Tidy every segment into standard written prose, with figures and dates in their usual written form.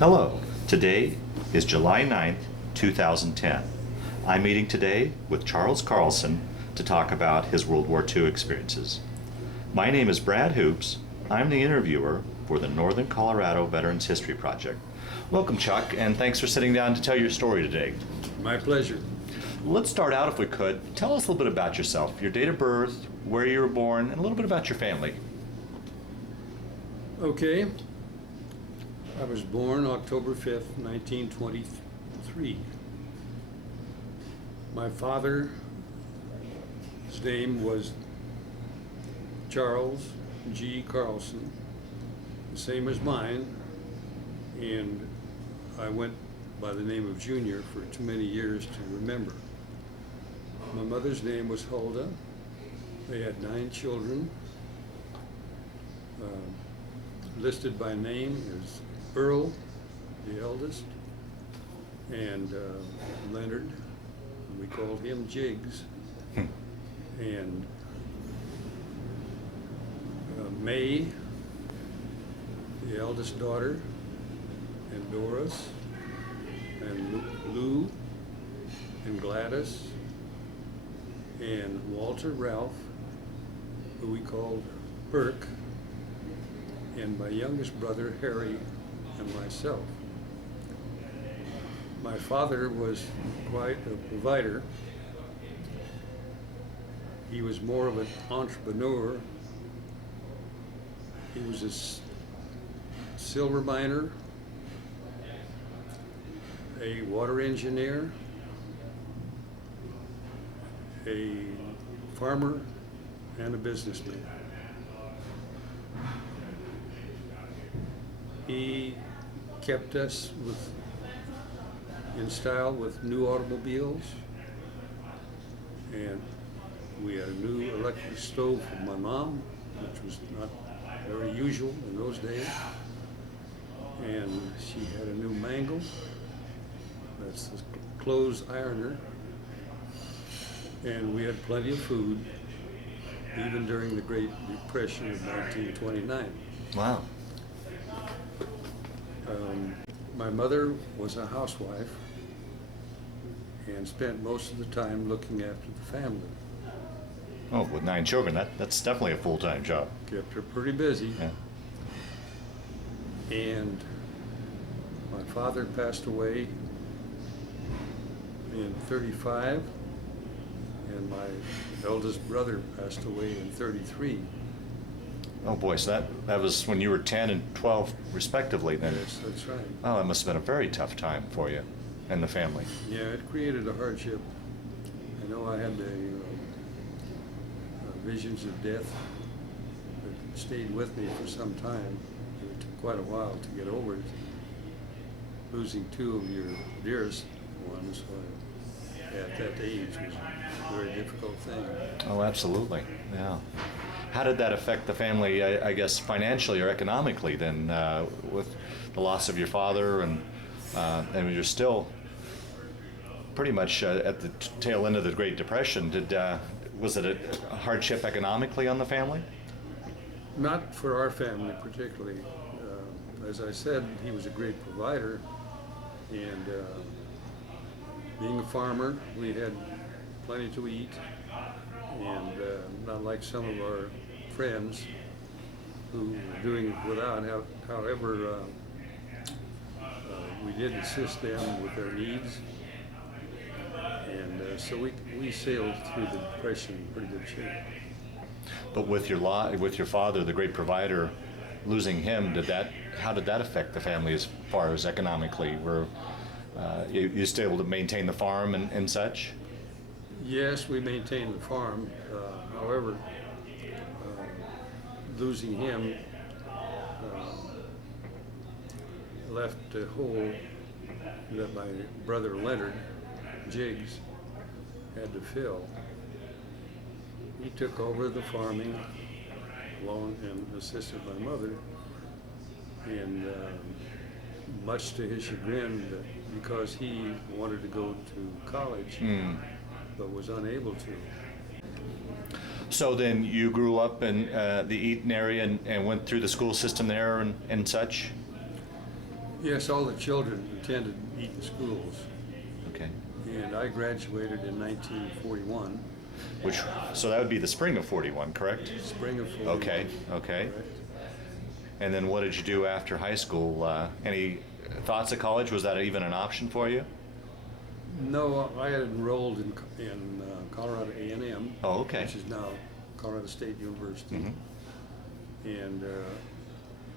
Hello, today is July 9th, 2010. I'm meeting today with Charles Carlson to talk about his World War II experiences. My name is Brad Hoops. I'm the interviewer for the Northern Colorado Veterans History Project. Welcome, Chuck, and thanks for sitting down to tell your story today. My pleasure. Let's start out, if we could. Tell us a little bit about yourself, your date of birth, where you were born, and a little bit about your family. Okay. I was born October 5th, 1923. My father's name was Charles G. Carlson, the same as mine, and I went by the name of Junior for too many years to remember. My mother's name was Hulda. They had 9 children. Listed by name is Earl, the eldest, and Leonard, we called him Jiggs, and May, the eldest daughter, and Doris, and Lou, and Gladys, and Walter Ralph, who we called Burke, and my youngest brother Harry, and myself. My father was quite a provider. He was more of an entrepreneur. He was a silver miner, a water engineer, a farmer, and a businessman. He kept us in style with new automobiles, and we had a new electric stove for my mom, which was not very usual in those days, and she had a new mangle, that's the clothes ironer, and we had plenty of food, even during the Great Depression of 1929. Wow. My mother was a housewife and spent most of the time looking after the family. Oh, with 9 children, that's definitely a full-time job. Kept her pretty busy. Yeah. And my father passed away in 35, and my eldest brother passed away in 33. Oh boy, so that was when you were 10 and 12 respectively then. Yes, that's right. Oh, that must have been a very tough time for you and the family. Yeah, it created a hardship. I know I had the visions of death that stayed with me for some time. It took quite a while to get over it. Losing 2 of your dearest ones at that age was a very difficult thing. Oh, absolutely, yeah. How did that affect the family, I guess, financially or economically then, with the loss of your father and you're still pretty much at the tail end of the Great Depression. Was it a hardship economically on the family? Not for our family particularly. As I said, he was a great provider, and being a farmer, we had plenty to eat, and not like some of our friends who were doing it without. However, we did assist them with their needs, and so we sailed through the Depression in pretty good shape. But with your father, the great provider, losing him, how did that affect the family as far as economically? Were you still able to maintain the farm and such? Yes, we maintained the farm. However, losing him left a hole that my brother Leonard Jiggs had to fill. He took over the farming along and assisted my mother, and much to his chagrin, because he wanted to go to college but was unable to. So then you grew up in the Eaton area and went through the school system there and such? Yes, all the children attended Eaton schools, Okay. and I graduated in 1941, So that would be the spring of 41, correct? spring of 41. Okay, okay. Correct. And then what did you do after high school? Any thoughts of college? Was that even an option for you? No, I had enrolled in Colorado A&M, Oh, okay. which is now Colorado State University, Mm-hmm. and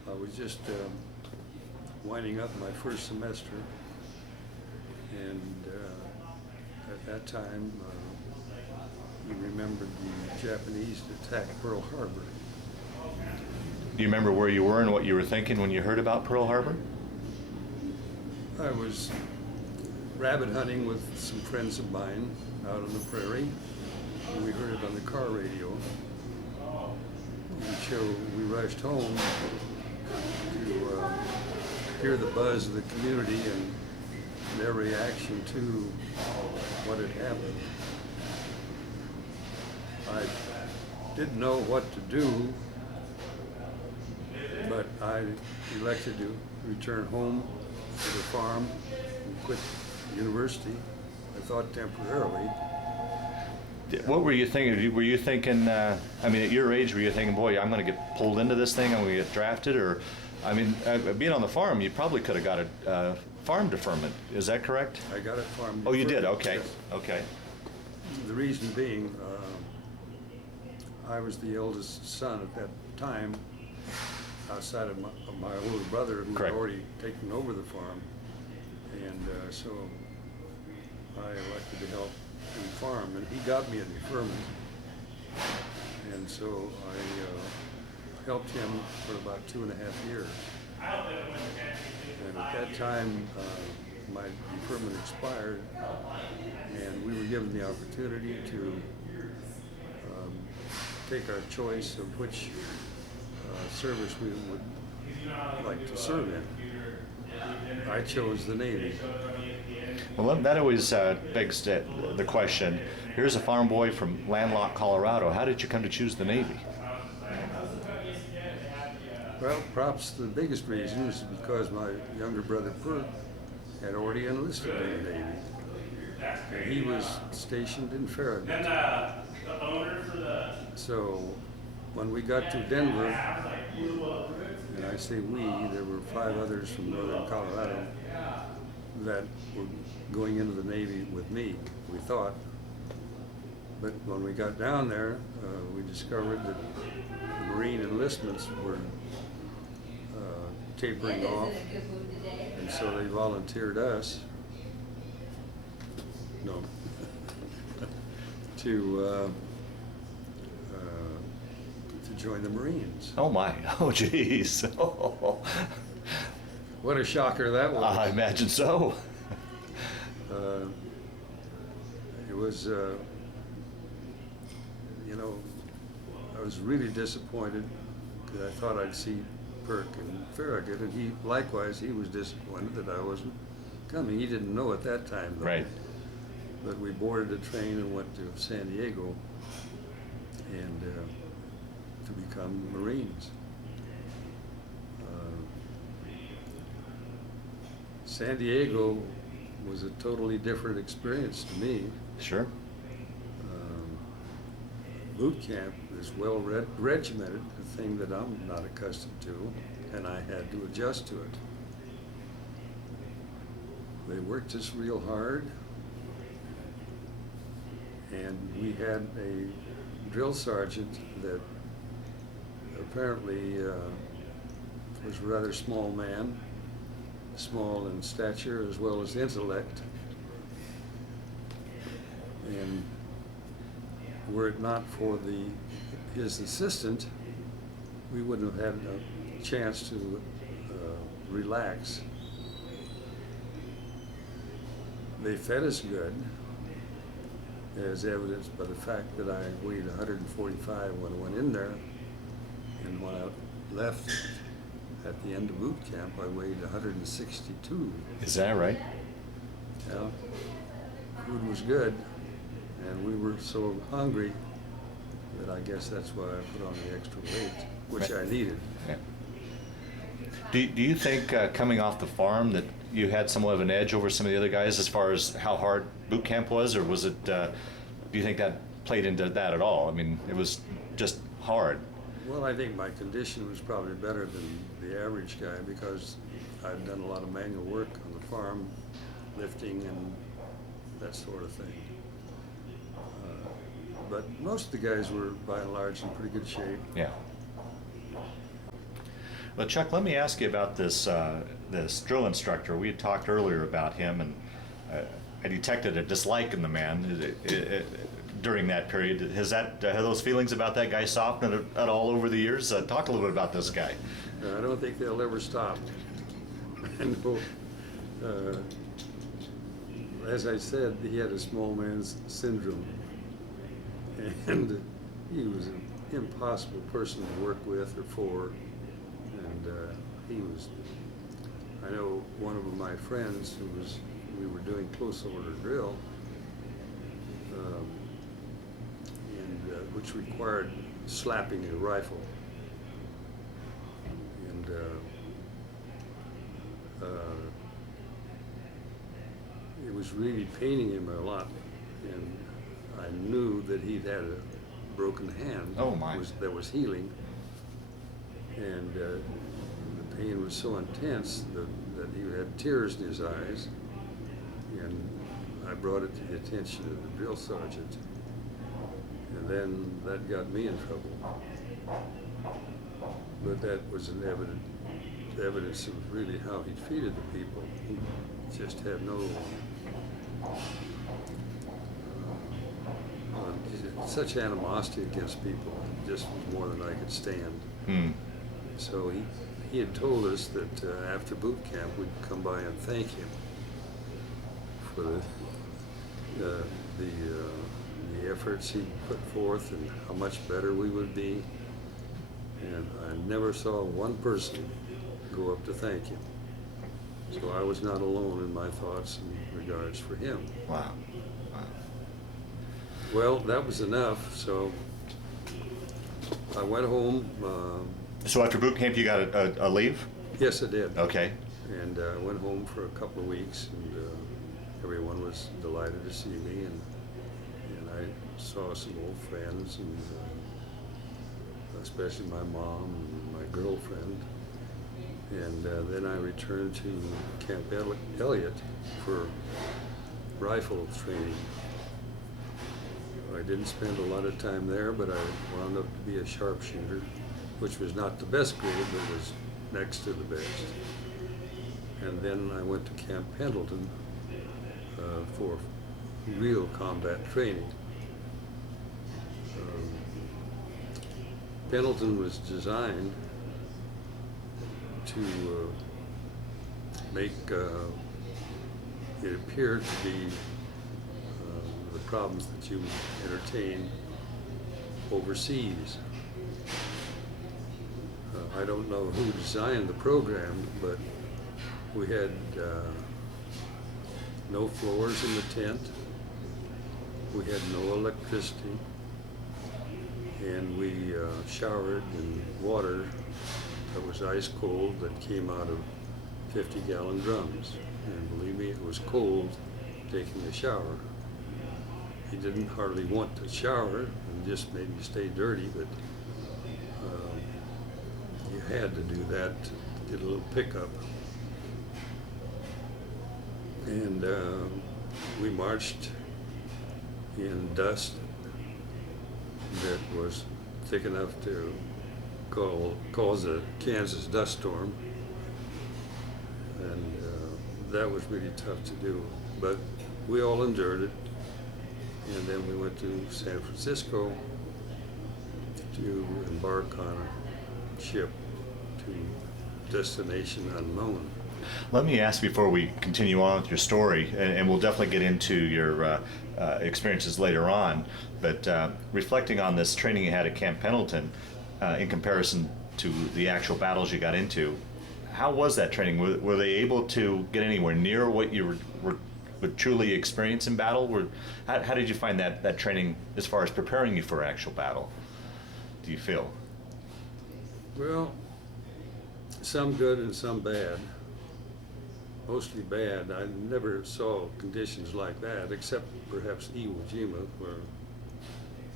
I was just winding up my first semester, and at that time, we remembered the Japanese attacked Pearl Harbor. Do you remember where you were and what you were thinking when you heard about Pearl Harbor? I was rabbit hunting with some friends of mine out on the prairie, and we heard it on the car radio. And so we rushed home to hear the buzz of the community and their reaction to what had happened. I didn't know what to do, but I elected to return home to the farm and quit university. I thought temporarily. What were you thinking? Were you thinking, I mean, at your age, were you thinking, boy, I'm going to get pulled into this thing, I'm going to get drafted? Or, I mean, being on the farm, you probably could have got a farm deferment. Is that correct? I got a farm. Oh, you did? deferment, Okay. yes. Okay. The reason being, I was the eldest son at that time, outside of my older brother, who had Correct. already taken over the farm. And so I elected to help him farm, and he got me a deferment. And so I helped him for about 2.5 years. And at that time, my deferment expired, and we were given the opportunity to take our choice of which service we would like to serve in. I chose the Navy. Well, that always begs the question. Here's a farm boy from landlocked Colorado. How did you come to choose the Navy? Well, perhaps the biggest reason is because my younger brother Perk had already enlisted in the Navy. And he was stationed in Farragut. So when we got to Denver, and I say we, there were 5 others from northern Colorado that were going into the Navy with me, we thought. But when we got down there, we discovered that the Marine enlistments were tapering off, and so they volunteered us to join the Marines. Oh my! Oh geez! What a shocker that was! I imagine so. It was, I was really disappointed because I thought I'd see Perk in Farragut, and he was disappointed that I wasn't coming. He didn't know at that time, though. Right. But we boarded a train and went to San Diego, and to become Marines. San Diego was a totally different experience to me. Sure. Boot camp is well regimented, a thing that I'm not accustomed to, and I had to adjust to it. They worked us real hard, and we had a drill sergeant that apparently was a rather small man, small in stature as well as intellect. And were it not for his assistant, we wouldn't have had a chance to relax. They fed us good, as evidenced by the fact that I weighed 145 when I went in there, and when I left at the end of boot camp, I weighed 162. Is that right? Yeah. Food was good, and we were so hungry that I guess that's why I put on the extra weight, which Right. I needed. Yeah. Do you think coming off the farm that you had somewhat of an edge over some of the other guys as far as how hard boot camp was, or was it? Do you think that played into that at all? I mean, it was just hard. Well, I think my condition was probably better than the average guy because I'd done a lot of manual work on the farm, lifting and that sort of thing. But most of the guys were, by and large, in pretty good shape. Yeah. Well, Chuck, let me ask you about this drill instructor. We had talked earlier about him, and I detected a dislike in the man during that period. Has have those feelings about that guy softened at all over the years? Talk a little bit about this guy. I don't think they'll ever stop. I know. As I said, he had a small man's syndrome, and he was an impossible person to work with or for. And he was, I know one of my friends we were doing close order drill, which required slapping a rifle. And it was really paining him a lot. And I knew that he'd had a broken hand. Oh my. That was healing. And the pain was so intense that he had tears in his eyes. And I brought it to the attention of the drill sergeant. And then that got me in trouble. But that was an evidence of really how he treated the people. He just had no such animosity against people. It just was more than I could stand. Hmm. So he had told us that after boot camp we'd come by and thank him for the efforts he put forth and how much better we would be. And I never saw one person go up to thank him. So I was not alone in my thoughts and regards for him. Wow. Wow. Well, that was enough, so I went home. So after boot camp, you got a leave? Yes, I did. Okay. And I went home for a couple of weeks, and everyone was delighted to see me, and I saw some old friends, and especially my mom and my girlfriend. And then I returned to Camp Elliott for rifle training. I didn't spend a lot of time there, but I wound up to be a sharpshooter, which was not the best grade, but was next to the best. And then I went to Camp Pendleton for real combat training. Pendleton was designed to make it appear to be the problems that you entertain overseas. I don't know who designed the program, but we had no floors in the tent, we had no electricity, and we showered in water that was ice cold that came out of 50-gallon drums. And believe me, it was cold taking a shower. He didn't hardly want to shower and just made me stay dirty, but you had to do that to get a little pickup. And we marched in dust that was thick enough to cause a Kansas dust storm, and that was really tough to do, but we all endured it. And then we went to San Francisco to embark on a ship to destination unknown. Let me ask before we continue on with your story, and we'll definitely get into your experiences later on, but reflecting on this training you had at Camp Pendleton in comparison to the actual battles you got into, how was that training? Were they able to get anywhere near what you would truly experience in battle? How did you find that training as far as preparing you for actual battle, do you feel? Well, some good and some bad. Mostly bad. I never saw conditions like that, except perhaps Iwo Jima, where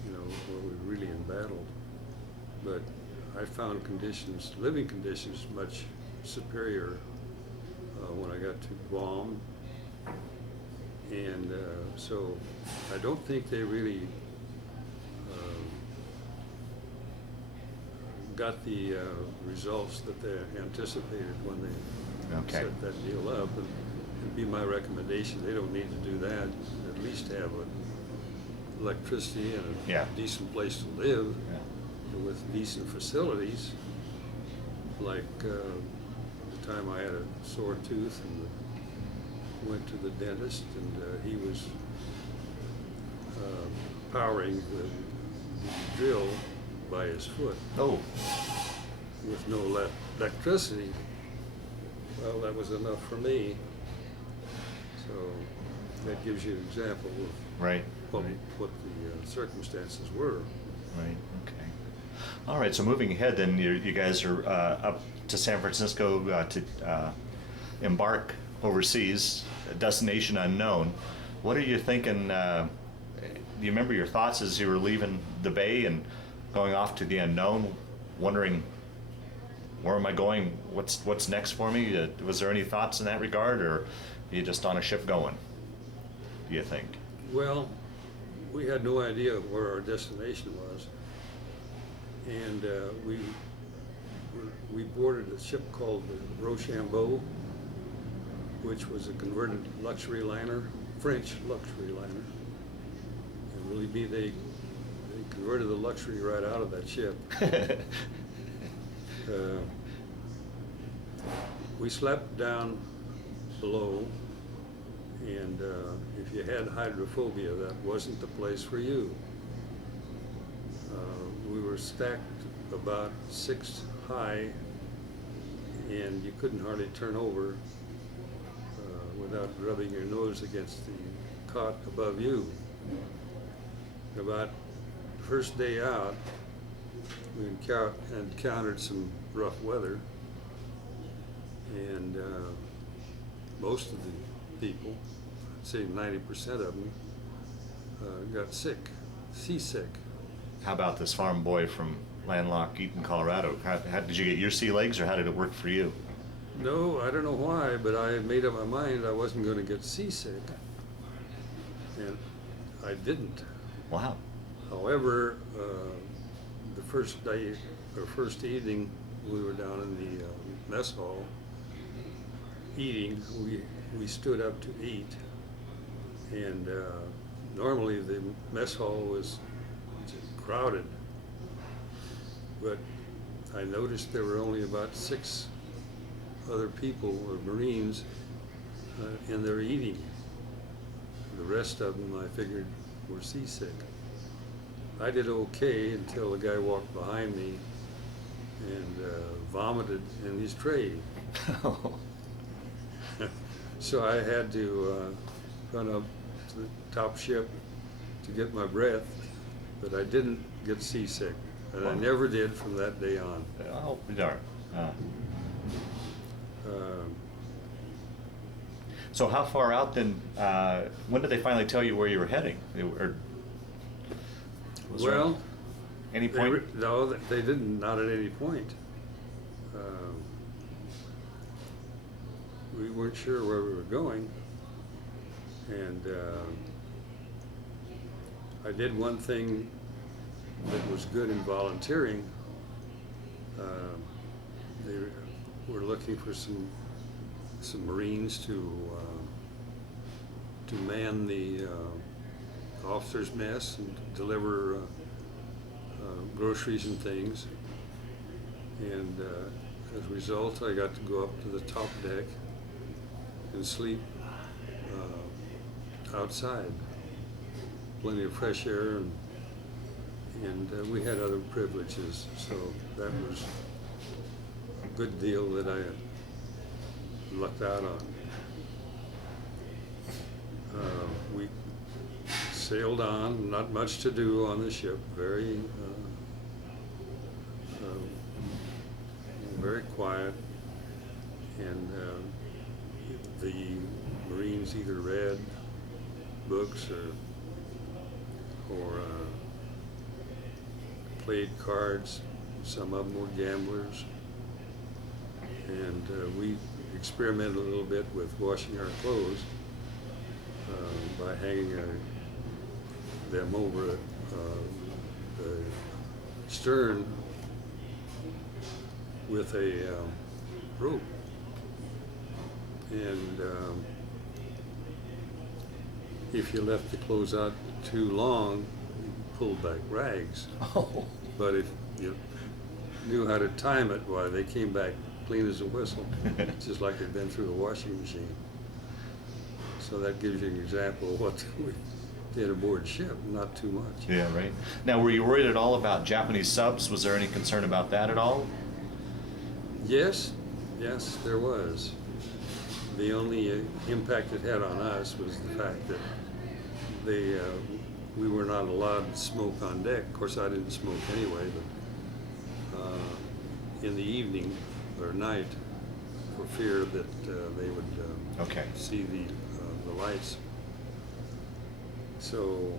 where we were really in battle. But I found conditions, living conditions, much superior when I got to Guam. And so I don't think they really got the results that they anticipated when they set that deal up. And it'd be my recommendation, they don't need to do that. At least have electricity and a decent place to live with decent facilities. Like the time I had a sore tooth and went to the dentist, and he was powering the drill by his foot. Oh. With no electricity. Well, that was enough for me. So that gives you an example of what the circumstances were. Right. Okay. All right. So moving ahead, then you guys are up to San Francisco to embark overseas, a destination unknown. What are you thinking? Do you remember your thoughts as you were leaving the bay and going off to the unknown, wondering, where am I going? What's next for me? Was there any thoughts in that regard, or are you just on a ship going, do you think? Well, we had no idea where our destination was, and we boarded a ship called the Rochambeau, which was a converted luxury liner, French luxury liner. And believe me, they converted the luxury right out of that ship. We slept down below, and if you had hydrophobia, that wasn't the place for you. We were stacked about 6 high, and you couldn't hardly turn over without rubbing your nose against the cot above you. About the first day out, we encountered some rough weather, and most of the people, I'd say 90% of them, got sick, seasick. How about this farm boy from landlocked Eaton, Colorado? How did you get your sea legs, or how did it work for you? No, I don't know why, but I made up my mind I wasn't going to get seasick, and I didn't. Wow. However, the first day, or first evening, we were down in the mess hall eating. We stood up to eat, and normally the mess hall was crowded, but I noticed there were only about 6 other people, or Marines, in there eating. The rest of them, I figured, were seasick. I did okay until a guy walked behind me and vomited in his tray. So I had to run up to the top ship to get my breath, but I didn't get seasick, and I never did from that day on. Oh, darn. So how far out then, when did they finally tell you where you were heading? Well, any point? No, they didn't, not at any point. We weren't sure where we were going, and I did one thing that was good in volunteering. They were looking for some Marines to man the officers' mess and deliver groceries and things. And as a result, I got to go up to the top deck and sleep outside. Plenty of fresh air, and we had other privileges, so that was a good deal that I lucked out on. We sailed on, not much to do on the ship, very very quiet, and the Marines either read books or played cards. Some of them were gamblers, and we experimented a little bit with washing our clothes by hanging them over the stern with a rope, and if you left the clothes out too long, you pulled back rags. Oh. But if you knew how to time it, why, they came back clean as a whistle, just like they'd been through the washing machine. So that gives you an example of what we did aboard ship, not too much. Yeah, right. Now, were you worried at all about Japanese subs? Was there any concern about that at all? Yes, there was. The only impact it had on us was the fact that we were not allowed to smoke on deck. Of course, I didn't smoke anyway, but in the evening or night, for fear that they would Okay. see the lights. So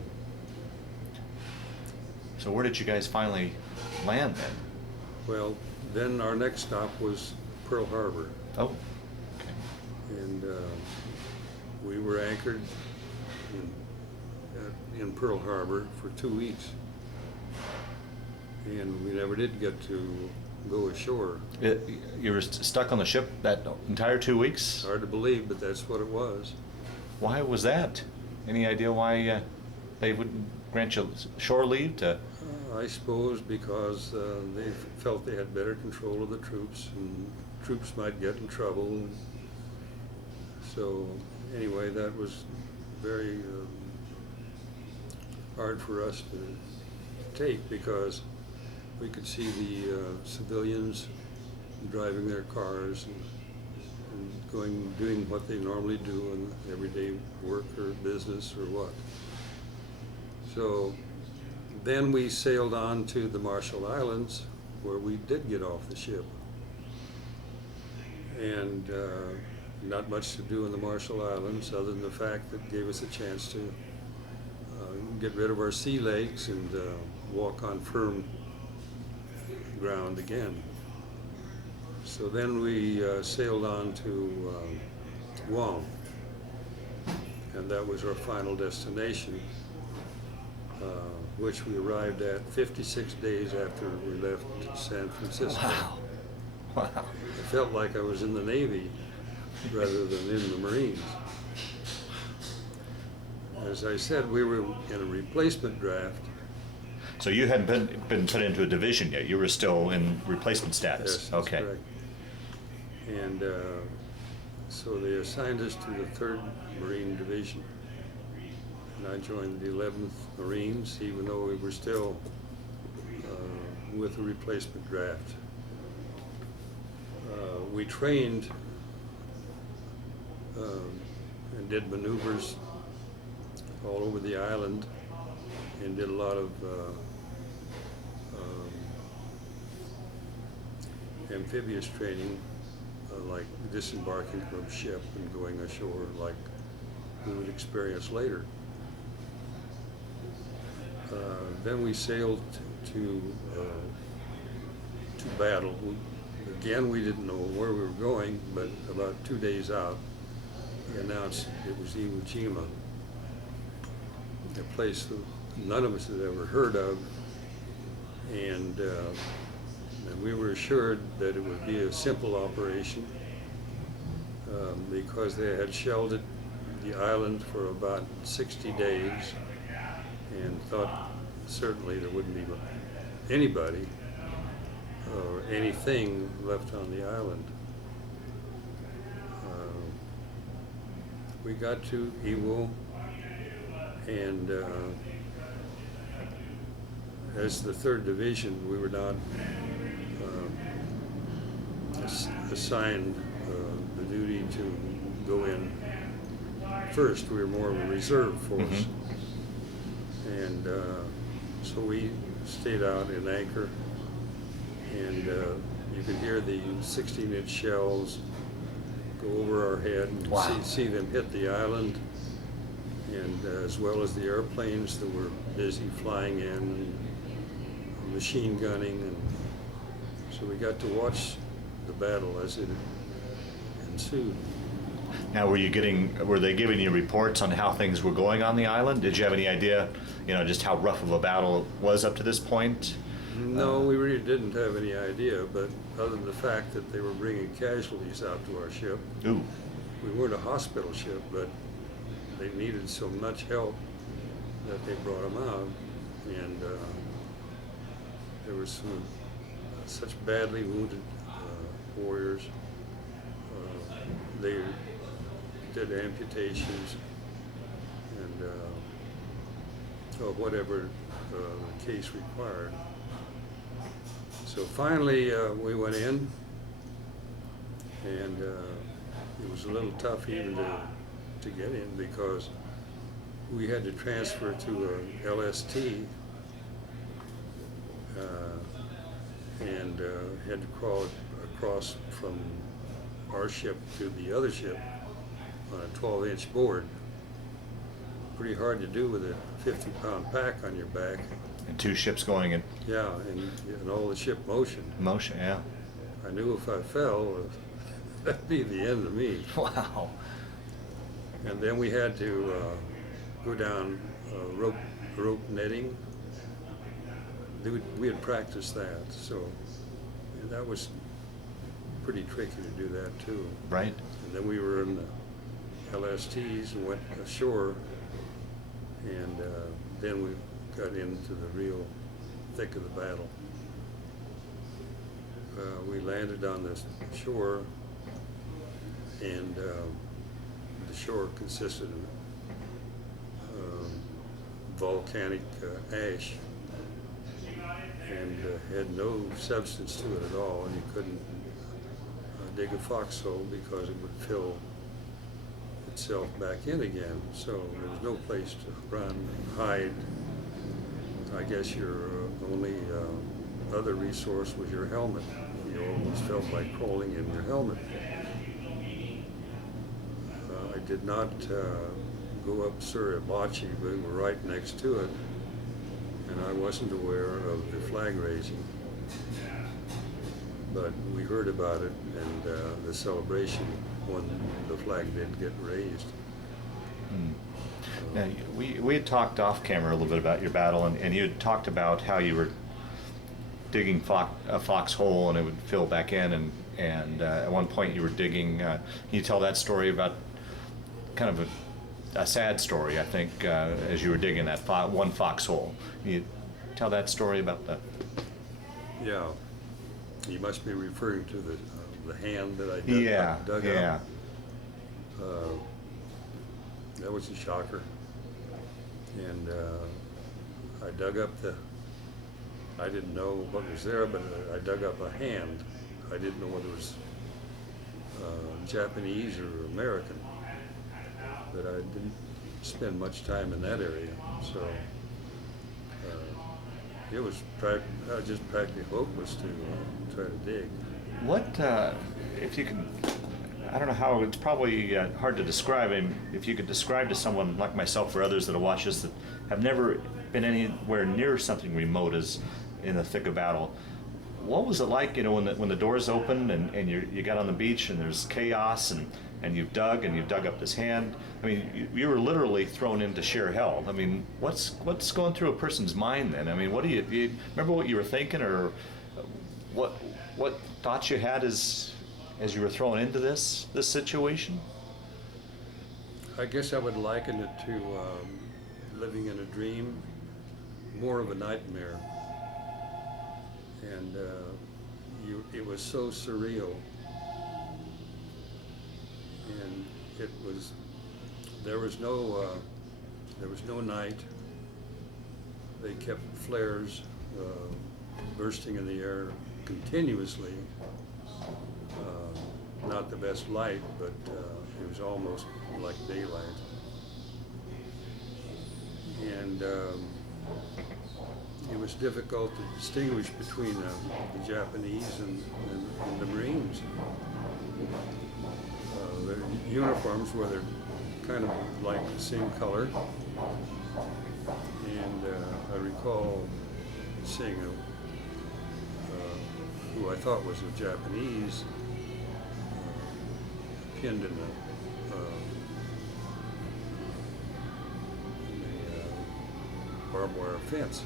where did you guys finally land then? well, then our next stop was Pearl Harbor. Oh, okay. And we were anchored in Pearl Harbor for 2 weeks, and we never did get to go ashore. You were stuck on the ship that entire 2 weeks? It's hard to believe, but that's what it was. Why was that? Any idea why they wouldn't grant you shore leave to? I suppose because they felt they had better control of the troops, and troops might get in trouble. So anyway, that was very hard for us to take, because we could see the civilians driving their cars and doing what they normally do in everyday work or business or what. So then we sailed on to the Marshall Islands, where we did get off the ship. And not much to do in the Marshall Islands, other than the fact that it gave us a chance to get rid of our sea legs and walk on firm ground again. So then we sailed on to Guam, and that was our final destination, which we arrived at 56 days after we left San Francisco. Wow. Wow. I felt like I was in the Navy rather than in the Marines. As I said, we were in a replacement draft. So you hadn't been put into a division yet. You were still in replacement status. Yes, that's okay. correct. And so they assigned us to the 3rd Marine Division. And I joined the 11th Marines, even though we were still with the replacement draft. We trained and did maneuvers all over the island, and did a lot of amphibious training, like disembarking from ship and going ashore like we would experience later. Then we sailed to battle. Again, we didn't know where we were going, but about 2 days out, they announced it was Iwo Jima, a place that none of us had ever heard of, and we were assured that it would be a simple operation because they had shelled the island for about 60 days and thought certainly there wouldn't be anybody or anything left on the island. We got to Iwo, and as the 3rd Division, we were not assigned the duty to go in first. We were more of a reserve force. Mm-hmm. And so we stayed out in anchor, and You could hear the 16-inch shells go over our head and Wow. see them hit the island, and as well as the airplanes that were busy flying in and machine gunning. And so we got to watch the battle as it ensued. Now, were they giving you reports on how things were going on the island? Did you have any idea, just how rough of a battle it was up to this point? No, we really didn't have any idea, but other than the fact that they were bringing casualties out to our ship. Ooh, We weren't a hospital ship, but they needed so much help that they brought them out, and there were such badly wounded warriors. They did amputations and whatever the case required. So finally, we went in, and it was a little tough even to get in because we had to transfer to a LST and had to crawl across from our ship to the other ship on a 12-inch board. Pretty hard to do with a 50-pound pack on your back. and two ships going in Yeah, and all the ship motion. motion, yeah. I knew if I fell, that'd be the end of me. Wow. And then we had to go down rope netting. We had practiced that, so that was pretty tricky to do that too. Right. And then we were in the LSTs and went ashore, and then we got into the real thick of the battle. We landed on the shore, and the shore consisted of volcanic ash, and had no substance to it at all, and you couldn't dig a foxhole because it would fill itself back in again. So there was no place to run, hide. I guess your only other resource was your helmet. You almost felt like crawling in your helmet. I did not go up Suribachi, but we were right next to it, and I wasn't aware of the flag raising. But we heard about it and the celebration when the flag did get raised. Now, we had talked off camera a little bit about your battle, and you had talked about how you were digging a foxhole and it would fill back in, and at one point you were digging. Can you tell that story about kind of a sad story, I think, as you were digging that one foxhole? Can you tell that story about that? Yeah, you must be referring to the hand that I dug yeah. up. That was a shocker. And I dug up I didn't know what was there, but I dug up a hand. I didn't know whether it was Japanese or American, but I didn't spend much time in that area. So it was just practically hopeless to try to dig. What, if you can, I don't know how, it's probably hard to describe. If you could describe to someone like myself or others that will watch this that have never been anywhere near something remote as in the thick of battle, what was it like, when the doors opened and you got on the beach and there's chaos and you've dug up this hand? I mean, you were literally thrown into sheer hell. I mean, what's going through a person's mind then? I mean, do you remember what you were thinking, or what thoughts you had as you were thrown into this situation? I guess I would liken it to living in a dream, more of a nightmare. And it was so surreal. And there was no night. They kept flares bursting in the air continuously. Not the best light, but it was almost like daylight. And it was difficult to distinguish between the Japanese and the Marines. Their uniforms were kind of like the same color, and I recall seeing who I thought was a Japanese pinned in a barbed wire fence.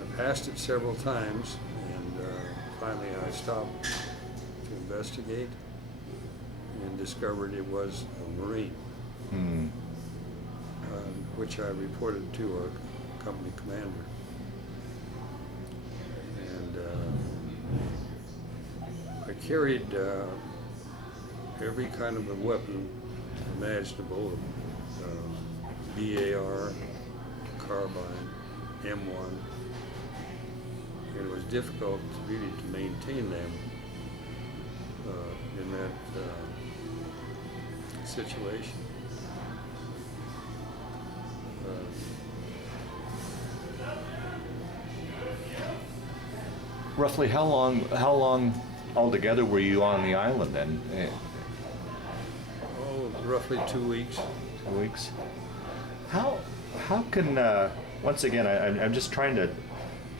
I passed it several times, and finally I stopped to investigate and discovered it was a Marine, which I reported to a company commander. And I carried every kind of a weapon imaginable, BAR, carbine, M1, and it was difficult really to maintain them in that situation. Roughly how long altogether were you on the island then? Oh, roughly 2 weeks. 2 weeks. How can once again I'm just trying to,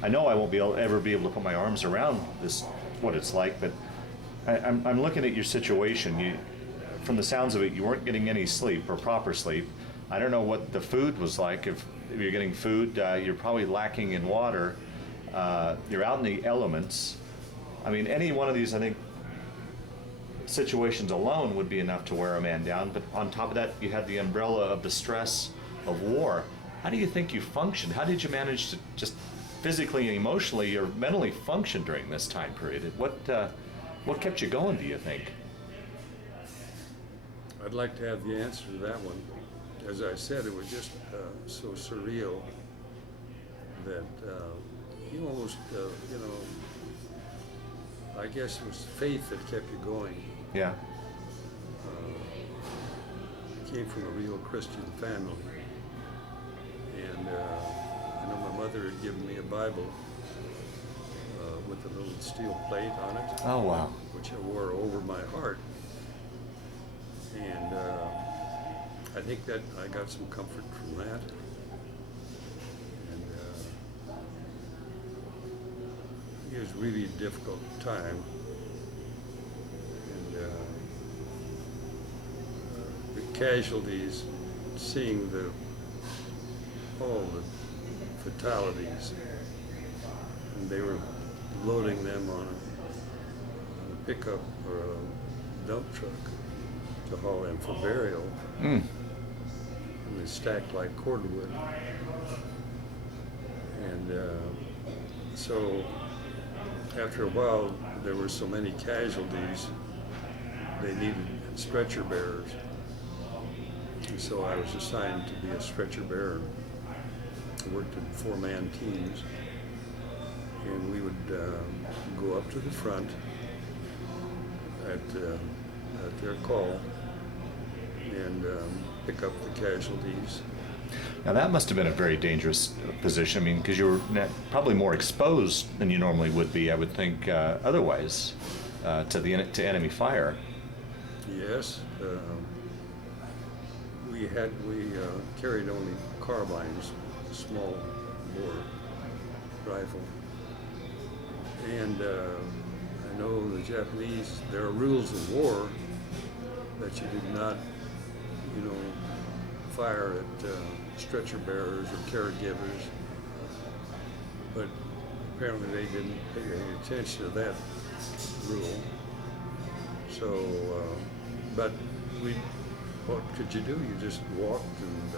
I know I won't ever be able to put my arms around this, what it's like, but I'm looking at your situation. You, from the sounds of it, you weren't getting any sleep or proper sleep. I don't know what the food was like. If you're getting food, you're probably lacking in water. You're out in the elements. I mean, any one of these, I think, situations alone would be enough to wear a man down. But on top of that, you had the umbrella of the stress of war. How do you think you functioned? How did you manage to just physically and emotionally or mentally function during this time period? What kept you going, do you think? I'd like to have the answer to that one. As I said, it was just so surreal that you almost, I guess it was faith that kept you going. Yeah. I came from a real Christian family, and I know my mother had given me a Bible with a little steel plate on it. Oh, wow. Which I wore over my heart. And I think that I got some comfort from that. And it was really a difficult time. And the casualties, seeing all the fatalities, and they were loading them on a pickup or a dump truck to haul them for burial. And they stacked like cordwood. And so after a while, there were so many casualties, they needed stretcher bearers. And so I was assigned to be a stretcher bearer. I worked in 4-man teams, and we would go up to the front at their call and pick up the casualties. Now that must have been a very dangerous position. I mean, because you were probably more exposed than you normally would be, I would think, otherwise, to enemy fire. Yes, we carried only carbines, small bore rifle, and I know the Japanese. There are rules of war that you did not, fire at stretcher bearers or caregivers, but apparently they didn't pay any attention to that rule. So, but what could you do? You just walked and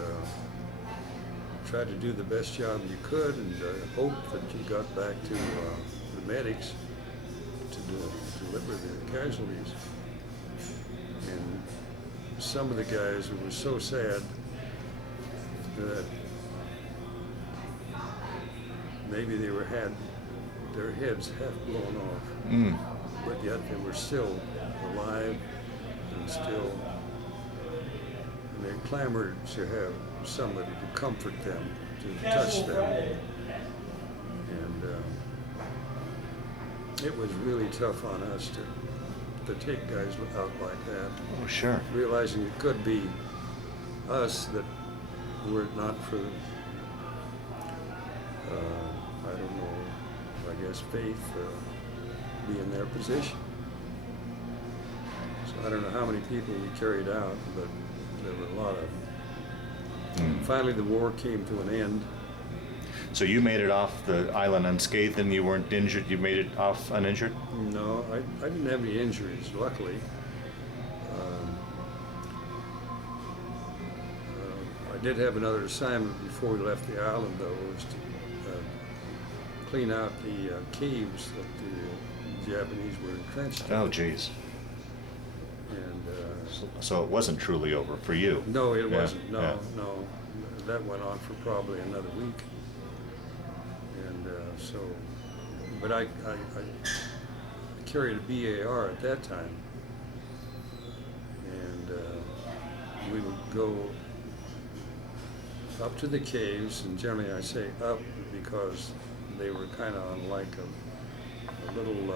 tried to do the best job you could, and hoped that you got back to the medics to deliver the casualties. And some of the guys, it was so sad that maybe they had their heads half blown off, but yet they were still alive and still, and they clamored to have somebody to comfort them, to touch them. And it was really tough on us to take guys out like that. Oh, sure. Realizing it could be us that were it not for, I don't know, I guess faith, be in their position. So I don't know how many people we carried out, but there were a lot of them. Finally, the war came to an end. So you made it off the island unscathed, and you weren't injured? You made it off uninjured? No, I didn't have any injuries, luckily. I did have another assignment before we left the island, though, was to clean out the caves that the Japanese were entrenched in. Oh, geez. And So it wasn't truly over for you? no, it Yeah, wasn't. No, yeah. no. That went on for probably another week. And so, but I carried a BAR at that time. And we would go up to the caves, and generally I say up because they were kind of on like a little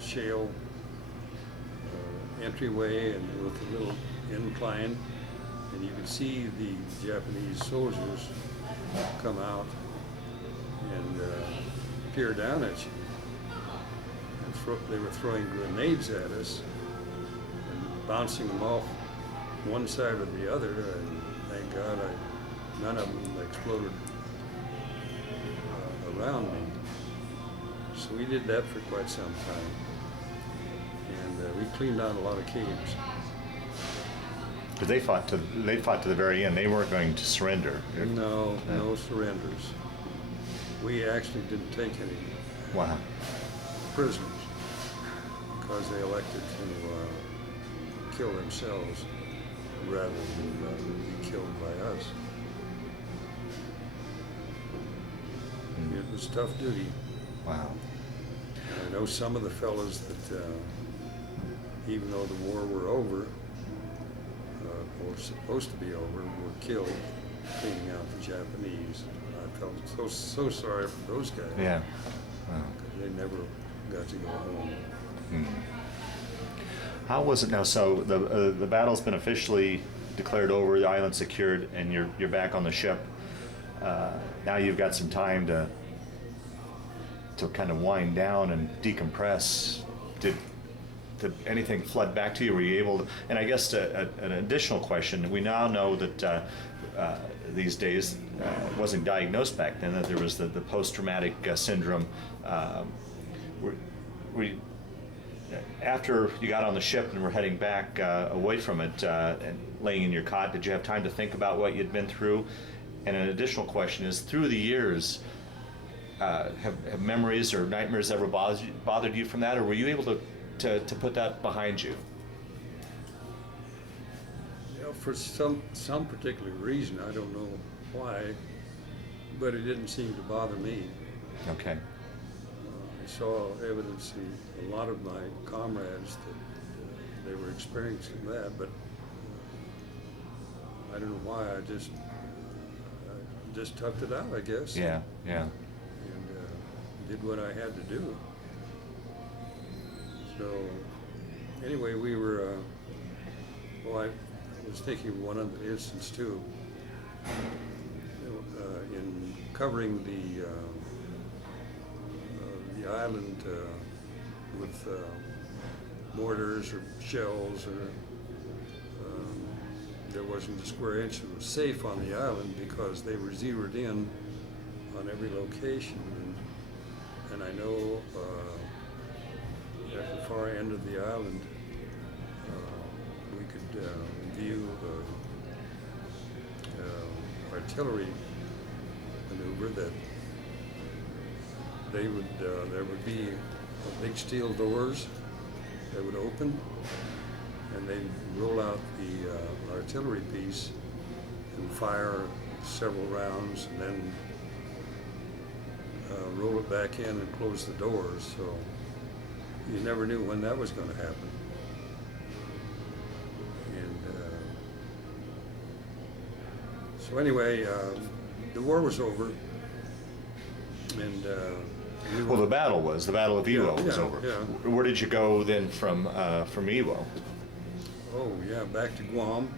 shale entryway and with a little incline, and you could see the Japanese soldiers come out and peer down at you. And they were throwing grenades at us and bouncing them off one side or the other, and thank God none of them exploded around me. So we did that for quite some time. And we cleaned out a lot of caves. Because they fought to the very end. They weren't going to surrender. No, no surrenders. We actually didn't take any Wow. prisoners because they elected to kill themselves rather than be killed by us. It was tough duty. Wow. And I know some of the fellows that, even though the war were over, or supposed to be over, were killed cleaning out the Japanese. I felt so sorry for those guys. Yeah. Wow. They never got to go home. Hmm. How was it now? So the battle's been officially declared over, the island secured, and you're back on the ship. Now you've got some time to kind of wind down and decompress. Did anything flood back to you? Were you able to? And I guess an additional question: we now know that these days it wasn't diagnosed back then, that there was the post-traumatic syndrome. After you got on the ship and were heading back away from it and laying in your cot, did you have time to think about what you'd been through? And an additional question is, through the years, have memories or nightmares ever bothered you from that, or were you able to put that behind you? You know, for some particular reason, I don't know why, but it didn't seem to bother me. Okay. I saw evidence in a lot of my comrades that they were experiencing that, but I don't know why. I just toughed it out, I guess. Yeah, yeah. And did what I had to do. So anyway, we were, I was thinking of one other instance too. In covering the island with mortars or shells, or there wasn't a square inch that was safe on the island because they were zeroed in on every location. And I know at the far end of the island, we could view artillery maneuver that there would be big steel doors that would open, and they'd roll out the artillery piece and fire several rounds, and then roll it back in and close the doors. So you never knew when that was going to happen. And So anyway, the war was over, and we Well, were, the Battle of Iwo was yeah, over. yeah. Where did you go then from Iwo? oh yeah, back to Guam,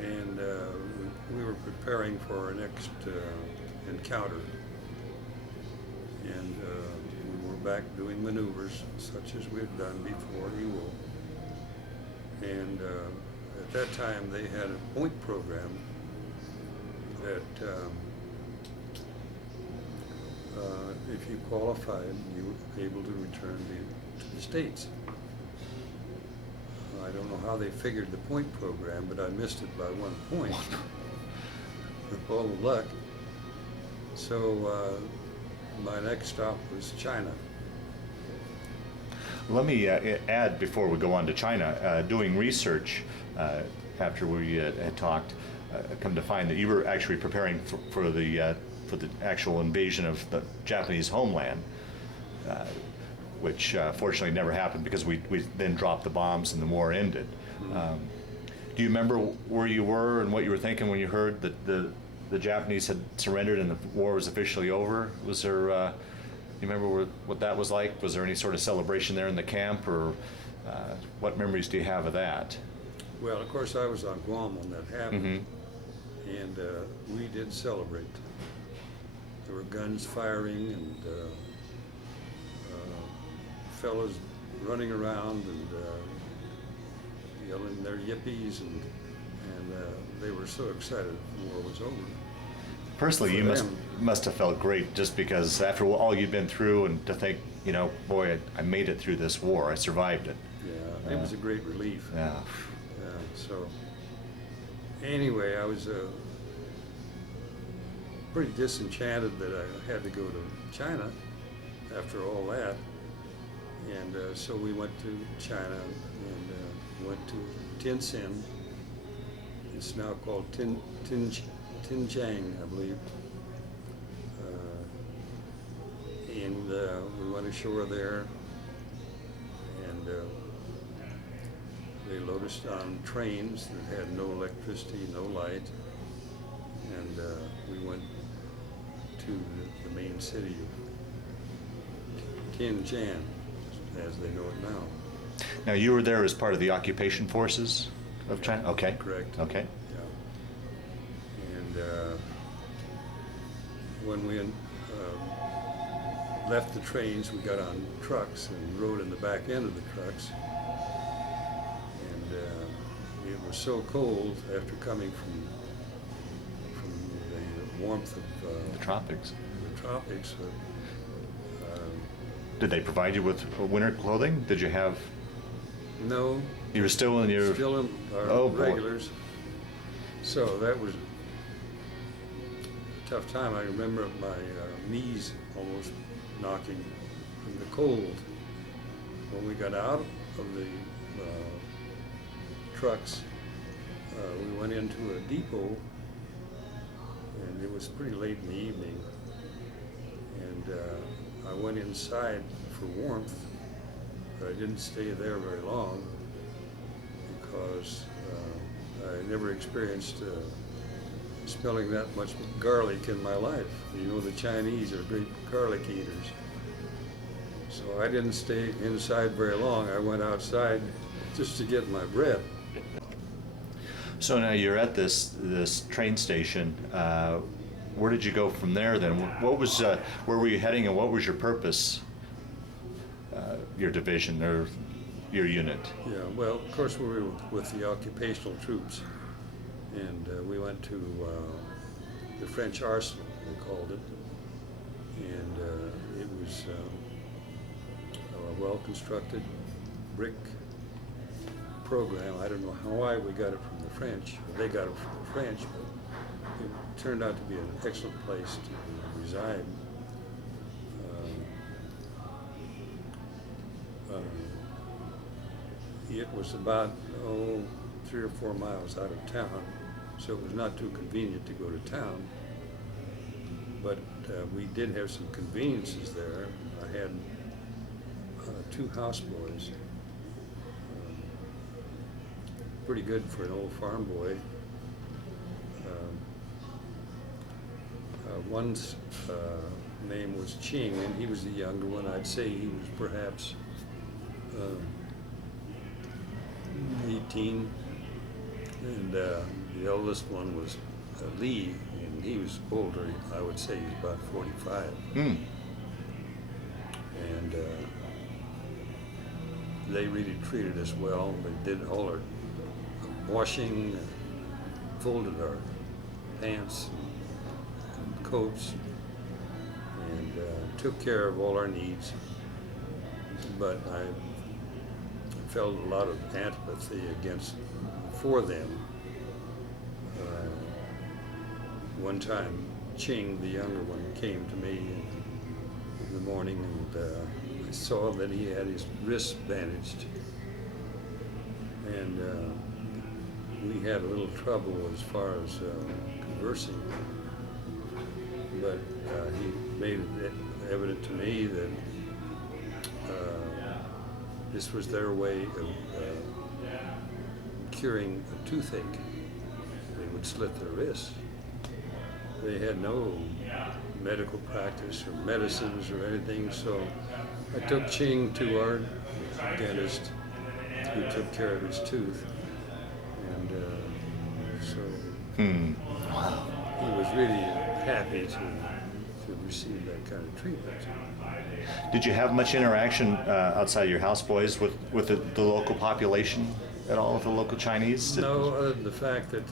and we were preparing for our next encounter, and we were back doing maneuvers such as we had done before Iwo. And at that time, they had a point program that if you qualified, you were able to return to the States. I don't know how they figured the point program, but I missed it by 1 point. With all the luck. So my next stop was China. Let me add before we go on to China, doing research after we had talked, come to find that you were actually preparing for the actual invasion of the Japanese homeland, which fortunately never happened because we then dropped the bombs and the war ended. Mm-hmm. Do you remember where you were and what you were thinking when you heard that the Japanese had surrendered and the war was officially over? Was there, you remember what that was like? Was there any sort of celebration there in the camp, or what memories do you have of that? Well, of course, I was on Guam when that happened, and we did celebrate. There were guns firing and fellas running around and yelling their yippies, and they were so excited the war was over. Personally, For you them. must have felt great, just because after all you've been through, and to think, you know, boy, I made it through this war, I survived it. Yeah, it was a great relief. Yeah. So anyway, I was pretty disenchanted that I had to go to China after all that. And so we went to China and went to Tientsin. It's now called Xinjiang, I believe. And we went ashore there, and they loaded us on trains that had no electricity, no light, and we went to the main city of Tianjin, as they know it now. Now, you were there as part of the occupation forces of China? Okay. Correct. Okay. Yeah. And when we left the trains, we got on trucks and rode in the back end of the trucks. And it was so cold after coming from the warmth of The tropics. the tropics. Did they provide you with winter clothing? Did you have? No. You were still in your. Still in our Oh, boy. regulars. So that was a tough time. I remember my knees almost knocking from the cold. When we got out of the trucks, we went into a depot, and it was pretty late in the evening. And I went inside for warmth, but I didn't stay there very long because I never experienced smelling that much garlic in my life. You know, the Chinese are great garlic eaters. So I didn't stay inside very long. I went outside just to get my breath. So now you're at this train station. Where did you go from there then? What was where were you heading, and what was your purpose? Your division or your unit? Yeah, well, of course we were with the occupational troops, and we went to the French Arsenal, they called it, and it was a well-constructed brick program. I don't know why we got it from the French, or they got it from the French, but it turned out to be an excellent place to reside. It was about 3 or 4 miles out of town, so it was not too convenient to go to town. But we did have some conveniences there. I had 2 houseboys, pretty good for an old farm boy. One's name was Ching, and he was the younger one. I'd say he was perhaps 18, and the eldest one was Lee, and he was older. I would say he's about 45. Mm. And they really treated us well. They did all our washing, folded our pants and coats, and took care of all our needs. But I felt a lot of antipathy for them. One time, Ching, the younger one, came to me in the morning, and I saw that he had his wrists bandaged, and we had a little trouble as far as conversing, but he made it evident to me that this was their way of curing a toothache. They would slit their wrists. They had no medical practice or medicines or anything, so I took Ching to our dentist who took care of his tooth, and so Wow. he was really happy to receive that kind of treatment. Did you have much interaction outside your houseboys with the local population at all, with the local Chinese? No, other than the fact that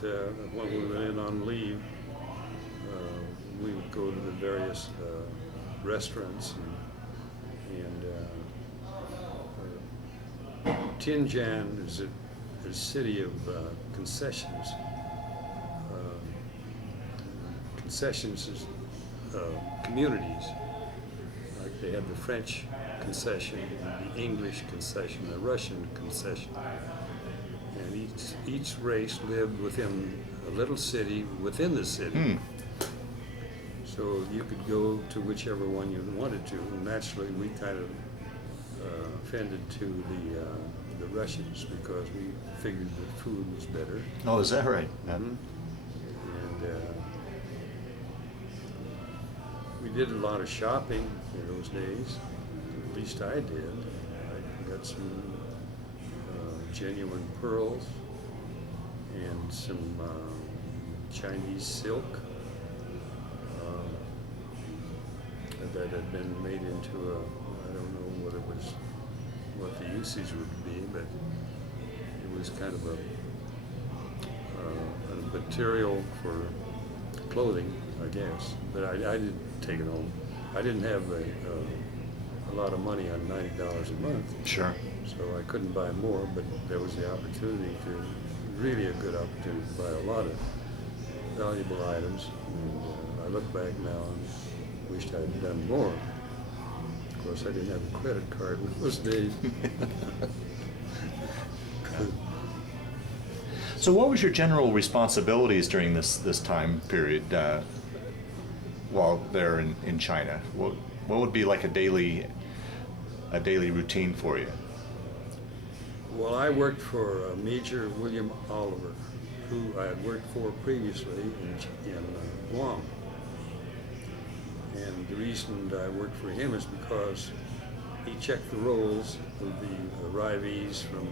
when we went in on leave, we would go to the various restaurants, and Tianjin is a city of concessions. Concessions is communities. Like they have the French concession, the English concession, the Russian concession, and each race lived within a little city within the city. So you could go to whichever one you wanted to. And naturally, we kind of offended to the Russians because we figured the food was better. Oh, is that right? And we did a lot of shopping in those days. At least I did. I got some genuine pearls and some Chinese silk that had been made into I don't know what the usage would be, but it was kind of a material for clothing, I guess. But I didn't take it home. I didn't have a lot of money on $90 a month. Sure. So I couldn't buy more, but there was the opportunity really a good opportunity to buy a lot of valuable items. And I look back now and wished I'd done more. Of course, I didn't have a credit card in those days. So what was your general responsibilities during this time period while there in China? What would be like a daily routine for you? Well, I worked for Major William Oliver, who I had worked for previously in Guam. And the reason I worked for him is because he checked the rolls of the arrivees from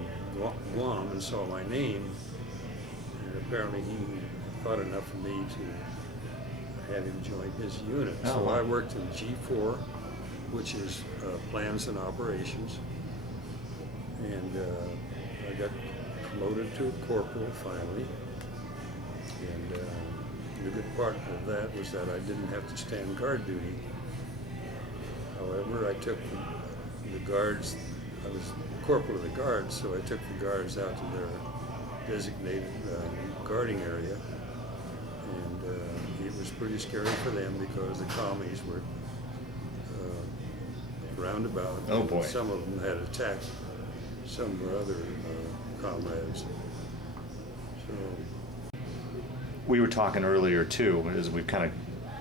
Guam and saw my name. And apparently he thought enough of me to have him join his unit. Oh, so wow. I worked in G4, which is plans and operations. And I got promoted to a corporal finally. And the good part of that was that I didn't have to stand guard duty. However, I took the guards, I was corporal of the guards, so I took the guards out to their designated guarding area. And it was pretty scary for them because the commies were roundabout. Oh boy. Some of them had attacked some of our other comrades. So, We were talking earlier too, as we kind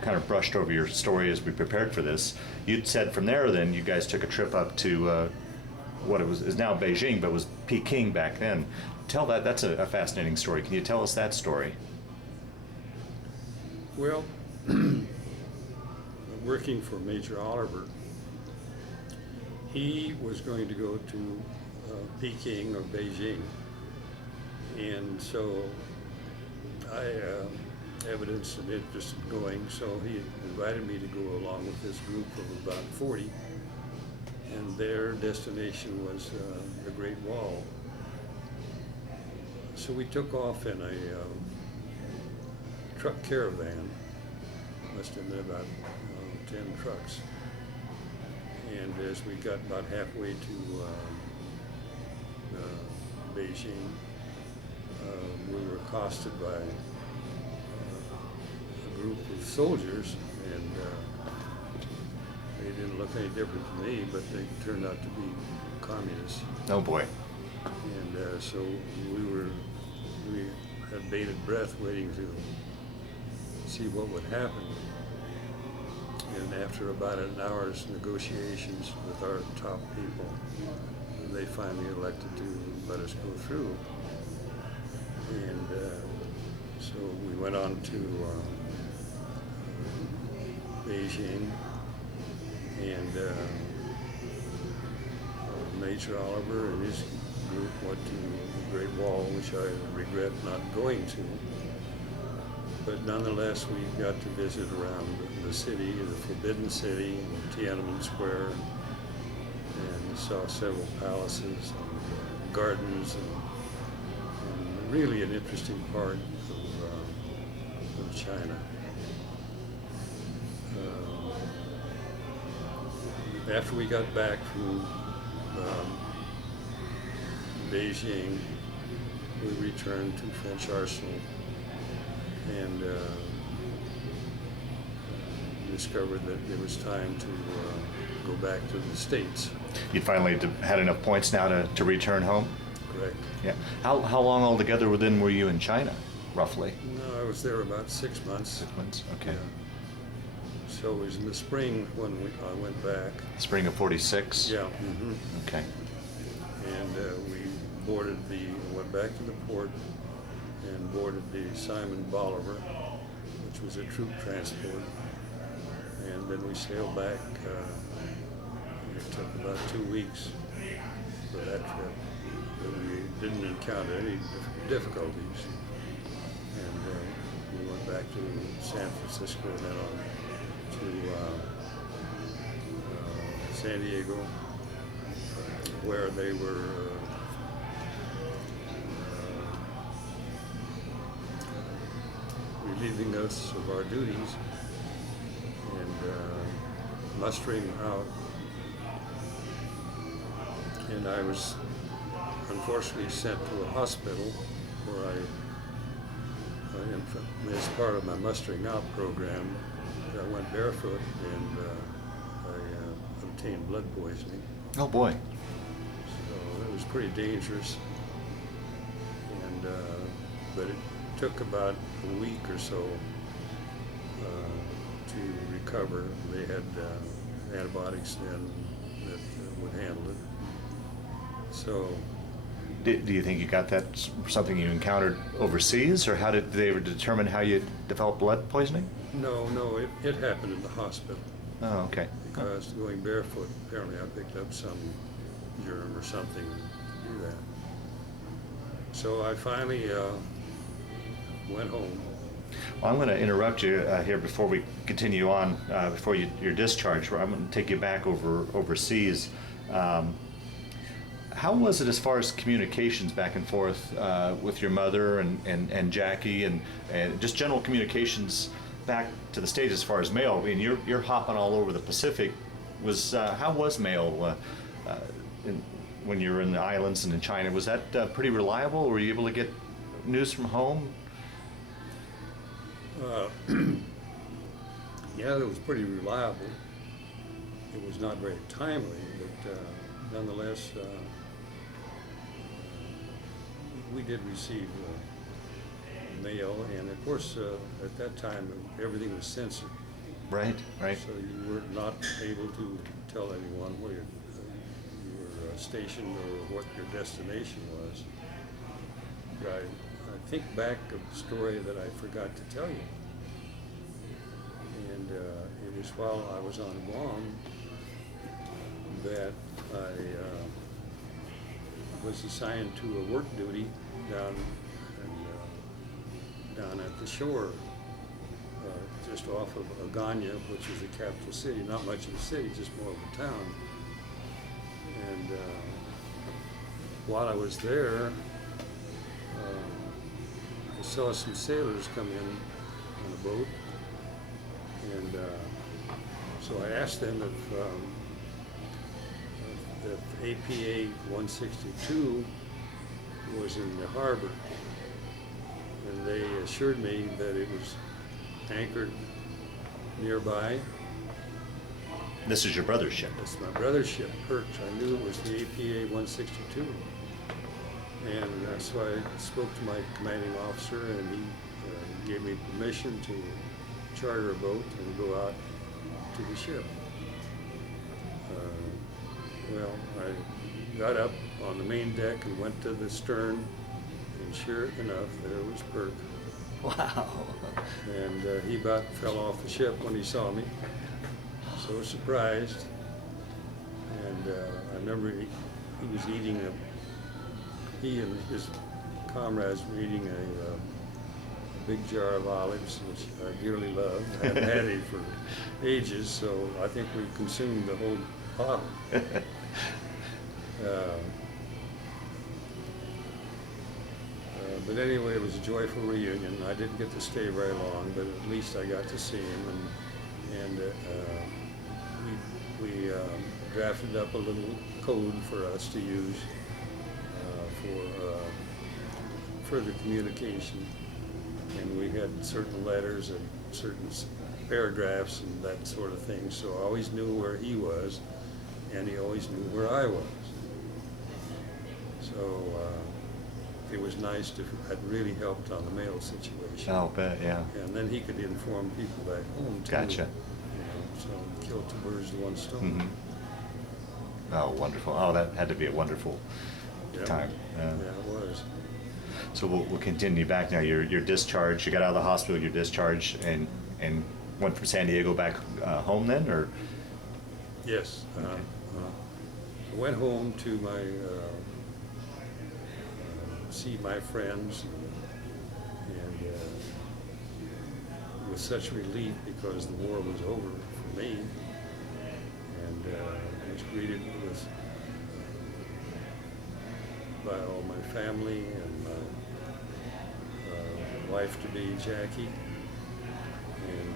of brushed over your story as we prepared for this. You'd said from there, then you guys took a trip up to what is now Beijing, but was Peking back then. Tell that. That's a fascinating story. Can you tell us that story? well, working for Major Oliver. He was going to go to Peking or Beijing, and so I evidenced an interest in going, so he invited me to go along with this group of about 40, and their destination was the Great Wall. So we took off in a truck caravan, must have been about 10 trucks, and as we got about halfway to Beijing, we were accosted by a group of soldiers, and they didn't look any different to me, but they turned out to be communists. Oh boy. And so we had bated breath waiting to see what would happen. And after about an hour's negotiations with our top people, they finally elected to let us go through. And so we went on to Beijing, and Major Oliver and his group went to the Great Wall, which I regret not going to. But nonetheless, we got to visit around the city, the Forbidden City, and Tiananmen Square, and saw several palaces and gardens, and really an interesting part of China. After we got back from Beijing, we returned to French Arsenal and discovered that it was time to go back to the States. You finally had enough points now to return home? Correct. Yeah. How long altogether then were you in China, roughly? No, I was there about 6 months. 6 months, okay. Yeah. So it was in the spring when I went back. Spring of '46? Yeah. Mm-hmm. Okay. And we went back to the port and boarded the Simon Bolivar, which was a troop transport. And then we sailed back. It took about 2 weeks for that trip. But we didn't encounter any difficulties. And we went back to San Francisco and then on to San Diego, where they were relieving us of our duties and mustering out. And I was unfortunately sent to a hospital where as part of my mustering out program, I went barefoot and I obtained blood poisoning. Oh boy. So it was pretty dangerous. And but it took about a week or so to recover. They had antibiotics then that would handle it. So. Do you think you got that something you encountered overseas, or how did they ever determine how you developed blood poisoning? No, it happened in the hospital. Oh, okay. Because going barefoot, apparently I picked up some germ or something to do that. So I finally went home. Well, I'm going to interrupt you here before we continue on, before your discharge. I'm going to take you back overseas. How was it as far as communications back and forth with your mother and Jackie and just general communications back to the States as far as mail? I mean, you're hopping all over the Pacific. How was mail when you were in the islands and in China? Was that pretty reliable? Were you able to get news from home? Yeah, it was pretty reliable. It was not very timely, but nonetheless, we did receive mail, and of course, at that time, everything was censored. Right. So you were not able to tell anyone where you were stationed or what your destination was. But I think back of the story that I forgot to tell you, and it it is while I was on Guam that I was assigned to a work duty down at the shore, just off of Agana, which is the capital city. Not much of a city, just more of a town. And while I was there, I saw some sailors come in on a boat, and so I asked them if APA 162 was in the harbor, and they assured me that it was anchored nearby. This is your brother's ship? That's my brother's ship, Perch. I knew it was the APA 162. And so I spoke to my commanding officer, and he gave me permission to charter a boat and go out to the ship. Well, I got up on the main deck and went to the stern, and sure enough, there was Perk. Wow. And he about fell off the ship when he saw me, so surprised. And I remember he was eating he and his comrades were eating a big jar of olives, which I dearly love. I haven't had it for ages, so I think we consumed the whole bottle. But anyway, it was a joyful reunion. I didn't get to stay very long, but at least I got to see him, and we drafted up a little code for us to use for further communication, and we had certain letters and certain paragraphs and that sort of thing, so I always knew where he was, and he always knew where I was. So it was nice to have really helped on the mail situation. I'll bet, yeah. And then he could inform people back home too. Gotcha. So kill two birds with one stone. Mm-hmm. Oh, wonderful. Oh, that had to be a wonderful time. Yeah, it was. So we'll continue back now. You're discharged. You got out of the hospital. You're discharged and went from San Diego back home then, or? Yes. Okay. I went home to my see my friends, and it was such relief because the war was over for me, and I was greeted with by all my family and my wife-to-be, Jackie. And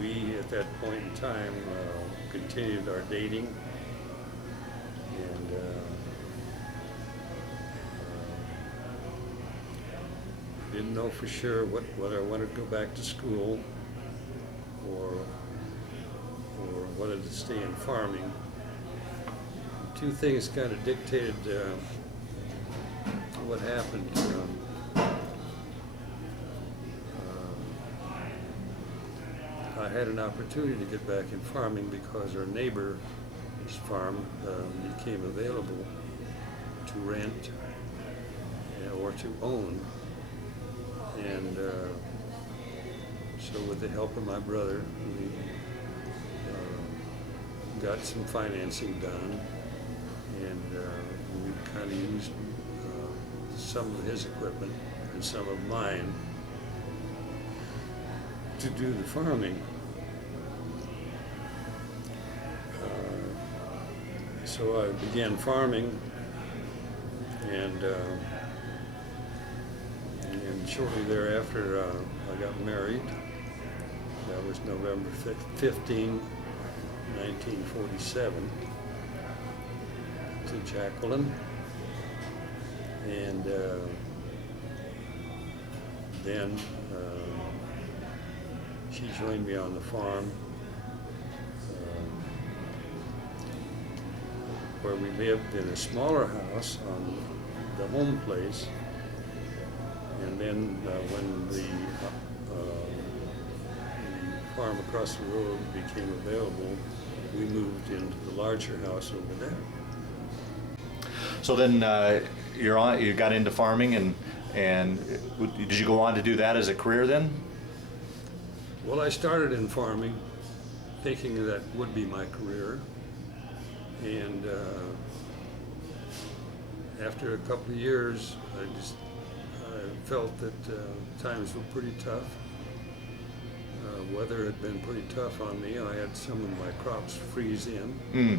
we, at that point in time, continued our dating. And didn't know for sure whether I wanted to go back to school or wanted to stay in farming. Two things kind of dictated what happened. I had an opportunity to get back in farming because our neighbor's farm became available to rent or to own. And so with the help of my brother, we got some financing done. And we kind of used some of his equipment and some of mine to do the farming. So I began farming, and shortly thereafter I got married. That was November 15, 1947. To Jacqueline, and then she joined me on the farm where we lived in a smaller house on the home place, and then when the farm across the road became available, we moved into the larger house over there. So then you got into farming, and did you go on to do that as a career then? Well, I started in farming, thinking that would be my career, and after a couple of years, I felt that times were pretty tough. Weather had been pretty tough on me. I had some of my crops freeze in. I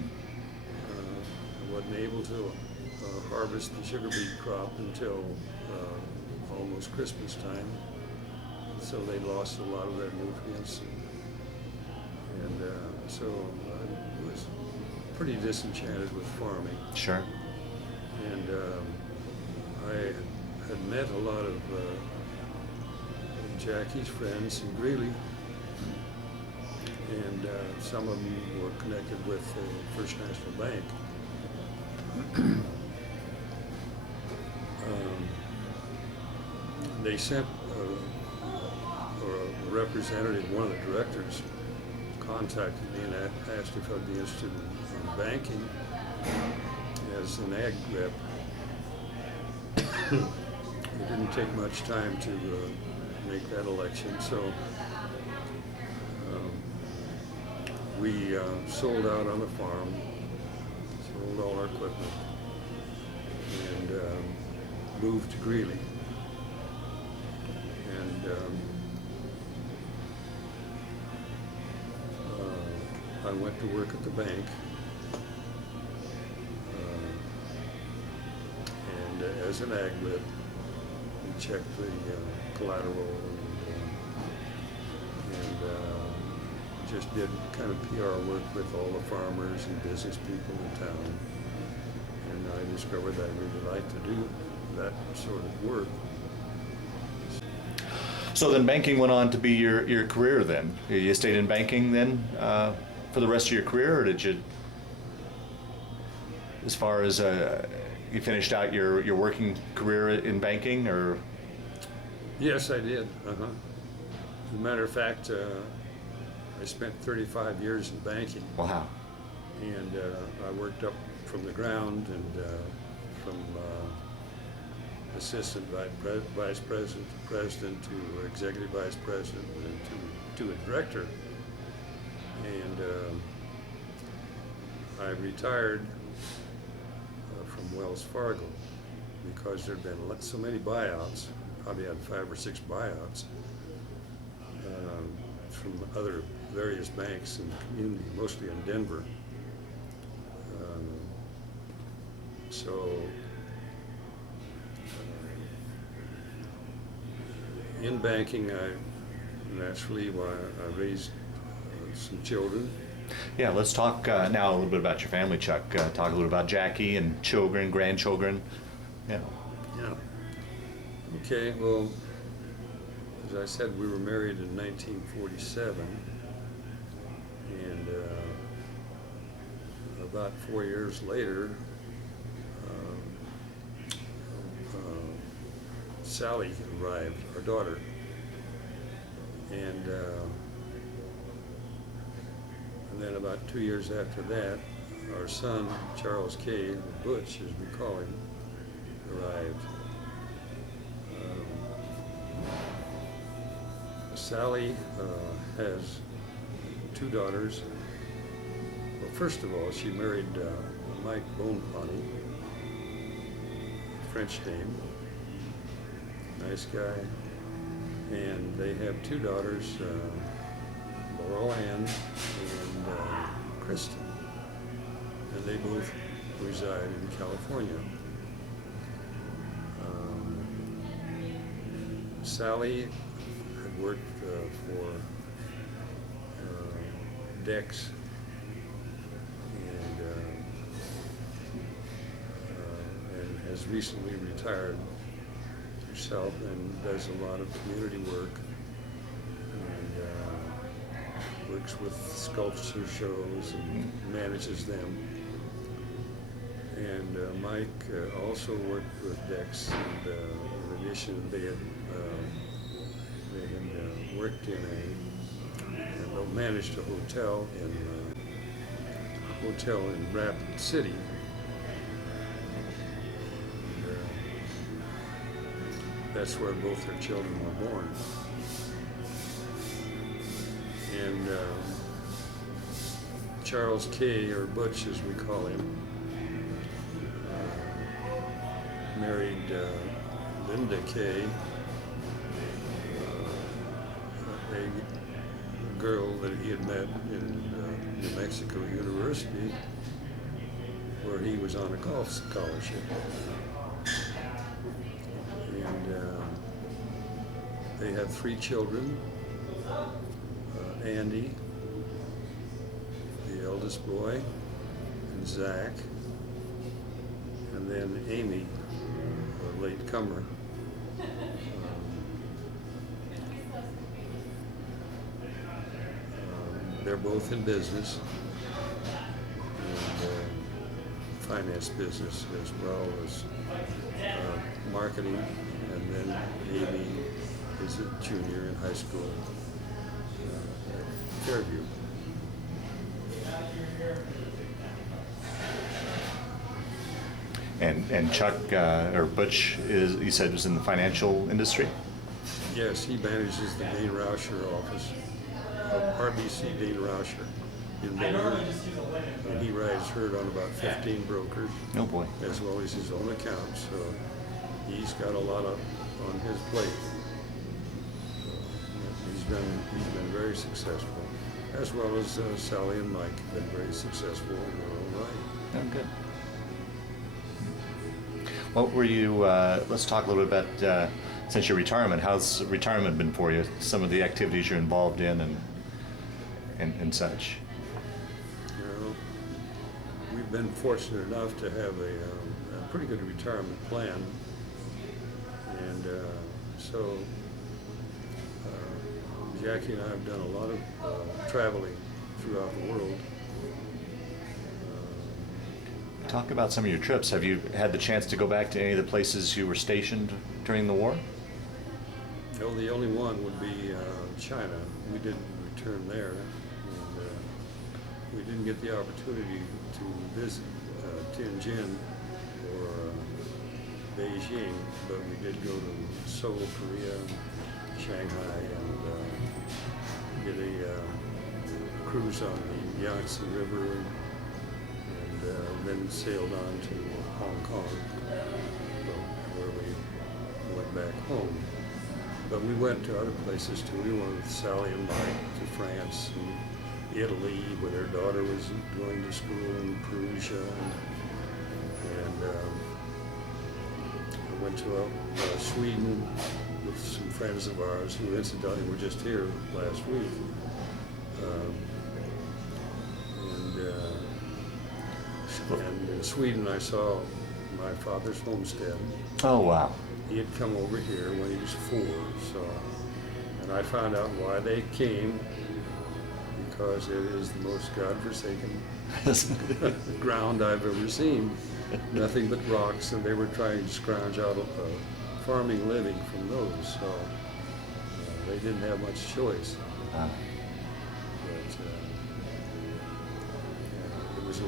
wasn't able to harvest the sugar beet crop until almost Christmas time. So they lost a lot of their nutrients. And so I was pretty disenchanted with farming. Sure. And I had met a lot of Jackie's friends in Greeley, and some of them were connected with First National Bank. They sent a representative, one of the directors, contacted me and asked if I'd be interested in banking as an ag rep. It didn't take much time to make that election, so we sold out on the farm, sold all our equipment, and moved to Greeley. And I went to work at the bank, and as an ag rep, we checked the collateral and just did kind of PR work with all the farmers and business people in town. And I discovered that I really liked to do that sort of work. So then banking went on to be your career then? You stayed in banking then for the rest of your career, or did you, as far as you finished out your working career in banking, or? Yes, I did. As a matter of fact, I spent 35 years in banking. Wow. And I worked up from the ground, and from assistant vice president to president to executive vice president and to a director. And I retired from Wells Fargo because there had been so many buyouts. Probably had 5 or 6 buyouts from other various banks in the community, mostly in Denver. In banking, I raised some children. Yeah, let's talk now a little bit about your family, Chuck. Talk a little about Jackie and children, grandchildren. Yeah. Yeah. Okay, well, as I said, we were married in 1947, and about 4 years later, Sally arrived, our daughter, and then about 2 years after that, our son, Charles K., Butch, as we call him, arrived. Sally has 2 daughters. Well, first of all, she married Mike Bonepony, French name, nice guy. And they have 2 daughters, Laurel Ann and Kristen. And they both reside in California. Sally had worked for Dex and has recently retired herself and does a lot of community work and works with sculpture shows and manages them. And Mike also worked with Dex, and in addition they had worked in managed a hotel in Rapid City. And, that's where both their children were born. And Charles K, or Butch as we call him, married Linda K, a girl that he had met in New Mexico University, where he was on a golf scholarship. And they had 3 children. Andy, the eldest boy, and Zach, and then Amy, a late comer. They're both in business, and finance business as well as marketing, and then Amy is a junior in high school at Fairview. And Chuck, or Butch, you said was in the financial industry? Yes, he manages the Dean Rauscher office, RBC Dean Rauscher in Boulder, and he rides herd on about 15 brokers. Oh boy. As well as his own account, so he's got a lot on his plate. He's been very successful, as well as Sally and Mike have been very successful in their own right. Oh, good. What were you, let's talk a little bit about, since your retirement, how's retirement been for you? Some of the activities you're involved in and such. You know, we've been fortunate enough to have a pretty good retirement plan. And so Jackie and I have done a lot of traveling throughout the world. Talk about some of your trips. Have you had the chance to go back to any of the places you were stationed during the war? No, the only one would be China. We didn't return there, and we didn't get the opportunity to visit Tianjin or Beijing, but we did go to Seoul, Korea, Shanghai, and get a cruise on the Yangtze River, and then sailed on to Hong Kong, where we went back home. But we went to other places too. We went with Sally and Mike to France and Italy, where their daughter was going to school in Perugia, and I went to Sweden with some friends of ours who incidentally were just here last week. And in Sweden I saw my father's homestead. Oh, wow. He had come over here when he was 4, so, and I found out why they came, because it is the most godforsaken ground I've ever seen. Nothing but rocks, and they were trying to scrounge out a farming living from those, so they didn't have much choice. But it was a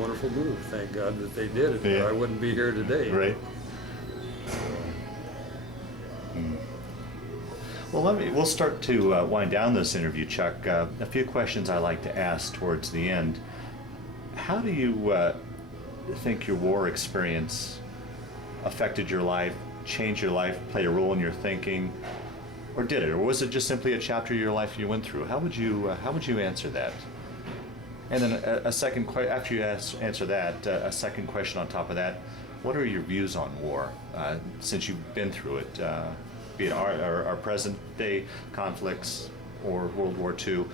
wonderful move. Thank God that they did it, or I wouldn't be here today. Right. Well, we'll start to wind down this interview, Chuck. A few questions I like to ask towards the end. How do you think your war experience affected your life, changed your life, played a role in your thinking, or did it? Or was it just simply a chapter of your life you went through? How would you answer that? And then a second, after you answer that, a second question on top of that, what are your views on war, since you've been through it, be it our present day conflicts or World War II,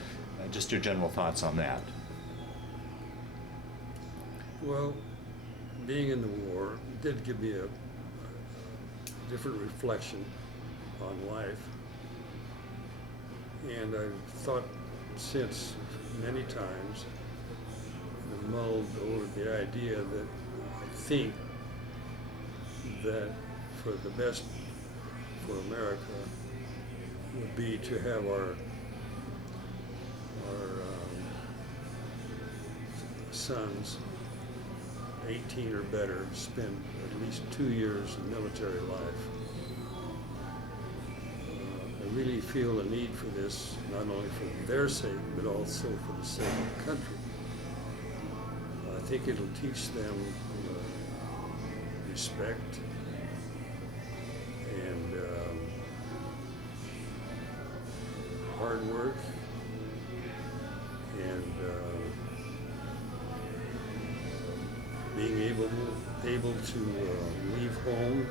just your general thoughts on that? Well, being in the war did give me a different reflection on life, and I've thought since many times and mulled over the idea that I think that for the best for America would be to have our sons, 18 or better, spend at least 2 years of military life, really feel a need for this, not only for their sake, but also for the sake of the country. I think it'll teach them respect and hard work and being able to leave home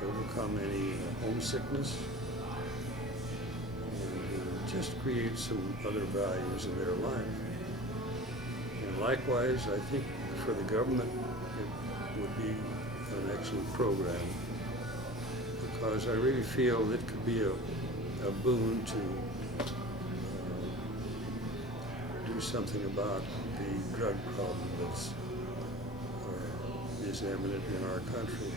to overcome any homesickness and just create some other values in their life. And likewise, I think for the government, it would be an excellent program because I really feel it could be a boon to do something about the drug problem that's is evident in our country.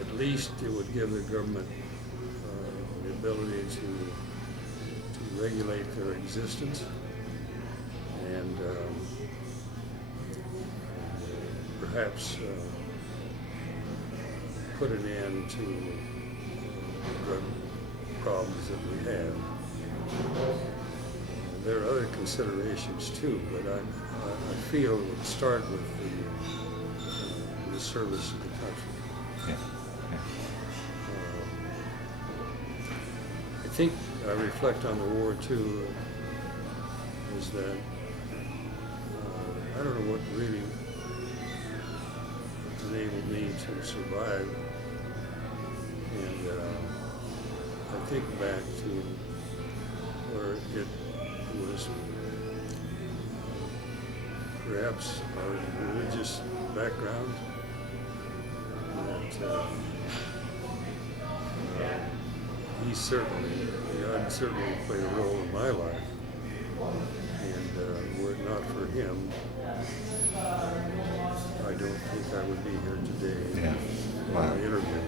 At least it would give the government the ability to regulate their existence and perhaps put an end to the drug problems that we have. There are other considerations too, but I feel it would start with the service of the country. Yeah. I think I reflect on the war too, is that I don't know what really enabled me to survive. And I think back to where it was perhaps our religious background that God certainly played a role in my life, and were it not for him, I don't think I would be here today on the interview.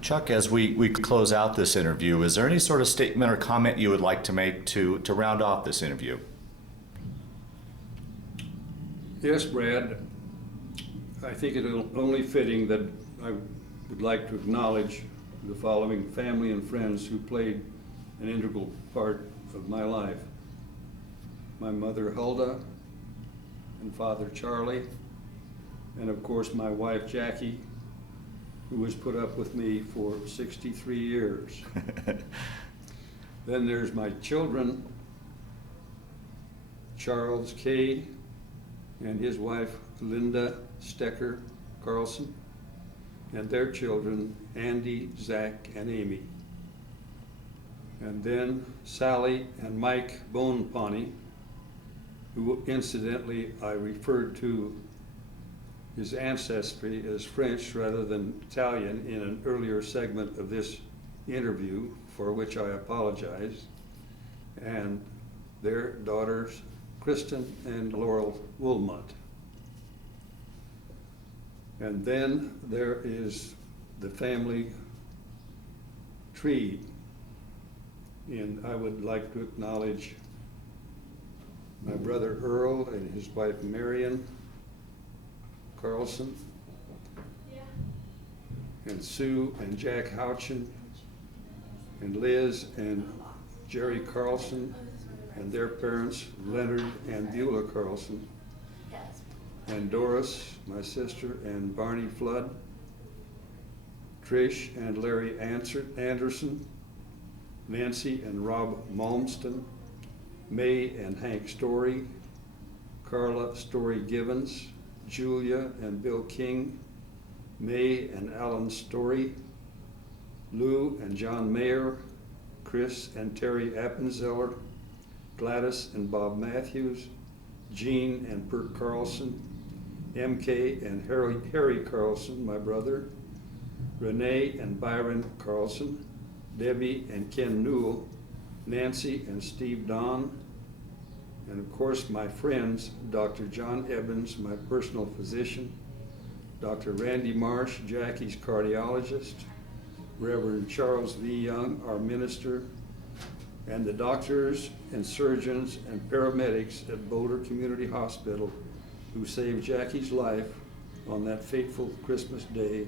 Chuck, as we close out this interview, is there any sort of statement or comment you would like to make to round off this interview? Yes, Brad. I think it is only fitting that I would like to acknowledge the following family and friends who played an integral part of my life. My mother, Hulda, and father, Charlie, and of course my wife, Jackie, who has put up with me for 63 years. Then there's my children, Charles K. and his wife, Linda Stecker Carlson, and their children, Andy, Zach, and Amy. And then Sally and Mike Bonepony, who incidentally I referred to his ancestry as French rather than Italian in an earlier segment of this interview, for which I apologize, and their daughters, Kristen and Laurel Woolmont. And then there is the family tree, and I would like to acknowledge my brother Earl and his wife Marion Carlson, and Sue and Jack Houchin, and Liz and Jerry Carlson, and their parents, Leonard and Beulah Carlson, and Doris, my sister, and Barney Flood, Trish and Larry Anderson, Nancy and Rob Malmston, May and Hank Story, Carla Story Givens, Julia and Bill King, May and Alan Story, Lou and John Mayer, Chris and Terry Appenzeller, Gladys and Bob Matthews, Jean and Bert Carlson, MK and Harry Carlson, my brother, Renee and Byron Carlson, Debbie and Ken Newell, Nancy and Steve Don, and of course my friends, Dr. John Evans, my personal physician, Dr. Randy Marsh, Jackie's cardiologist, Reverend Charles V. Young, our minister, and the doctors and surgeons and paramedics at Boulder Community Hospital who saved Jackie's life on that fateful Christmas day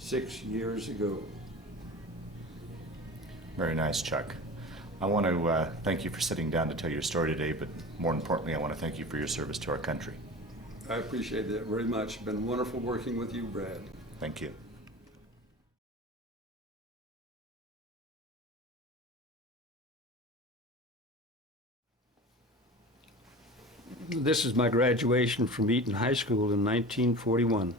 6 years ago. Very nice, Chuck. I want to thank you for sitting down to tell your story today, but more importantly, I want to thank you for your service to our country. I appreciate that very much. It's been wonderful working with you, Brad. Thank you. This is my graduation from Eaton High School in 1941.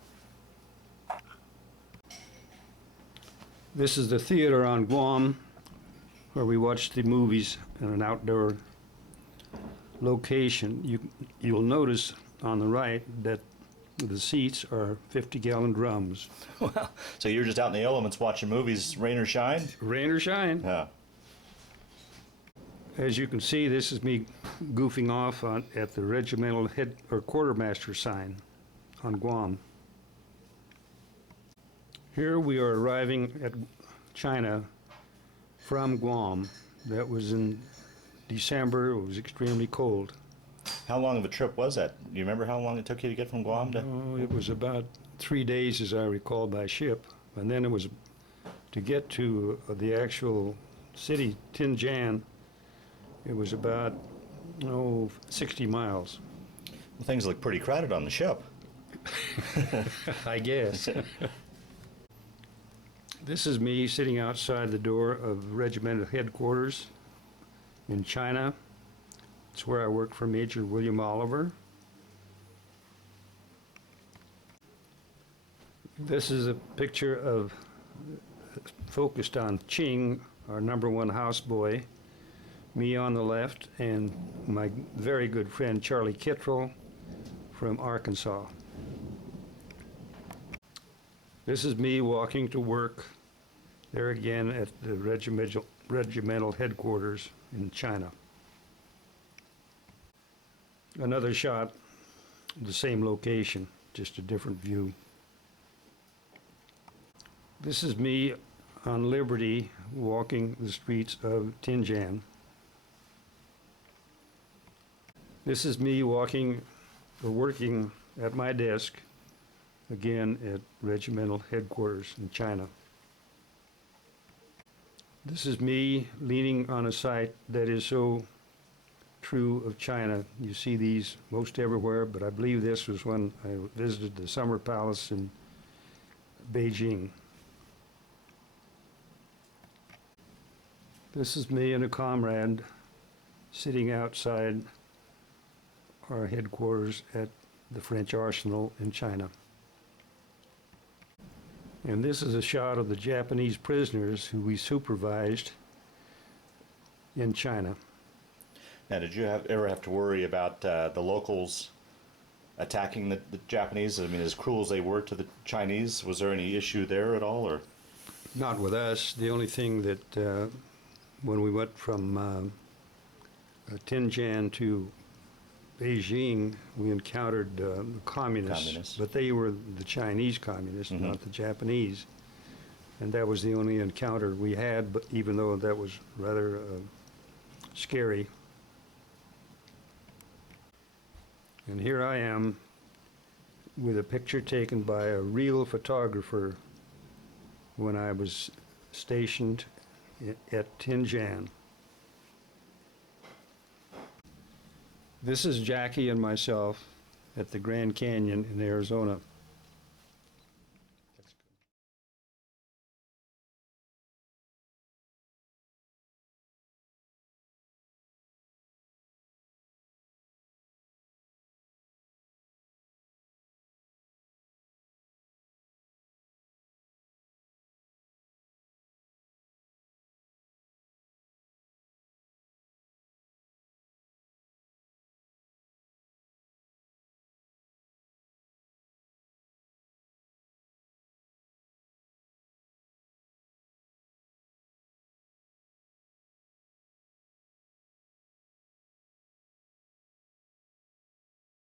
This is the theater on Guam where we watched the movies in an outdoor location. You'll notice on the right that the seats are 50-gallon drums. Wow. So you're just out in the elements watching movies, rain or shine? Rain or shine. Yeah. As you can see, this is me goofing off at the regimental head or quartermaster sign on Guam. Here we are arriving at China from Guam. That was in December. It was extremely cold. How long of a trip was that? Do you remember how long it took you to get from Guam to? Oh, it was about 3 days, as I recall, by ship. And then it was to get to the actual city, Tianjin. It was about 60 miles. Well, things look pretty crowded on the ship. I guess. This is me sitting outside the door of regimental headquarters in China. It's where I worked for Major William Oliver. This is a picture of focused on Ching, our #1 houseboy, me on the left, and my very good friend Charlie Kittrell from Arkansas. This is me walking to work there again at the regimental headquarters in China. Another shot, the same location, just a different view. This is me on Liberty walking the streets of Tianjin. This is me walking or working at my desk again at regimental headquarters in China. This is me leaning on a site that is so true of China. You see these most everywhere, but I believe this was when I visited the Summer Palace in Beijing. This is me and a comrade sitting outside our headquarters at the French arsenal in China. And this is a shot of the Japanese prisoners who we supervised in China. Now, did you ever have to worry about the locals attacking the Japanese? I mean, as cruel as they were to the Chinese, was there any issue there at all, or? Not with us. The only thing that when we went from Tianjin to Beijing, we encountered the communists, but they were the Chinese communists, not the Japanese. And that was the only encounter we had, but even though that was rather scary. And here I am with a picture taken by a real photographer when I was stationed at Tianjin. This is Jackie and myself at the Grand Canyon in Arizona.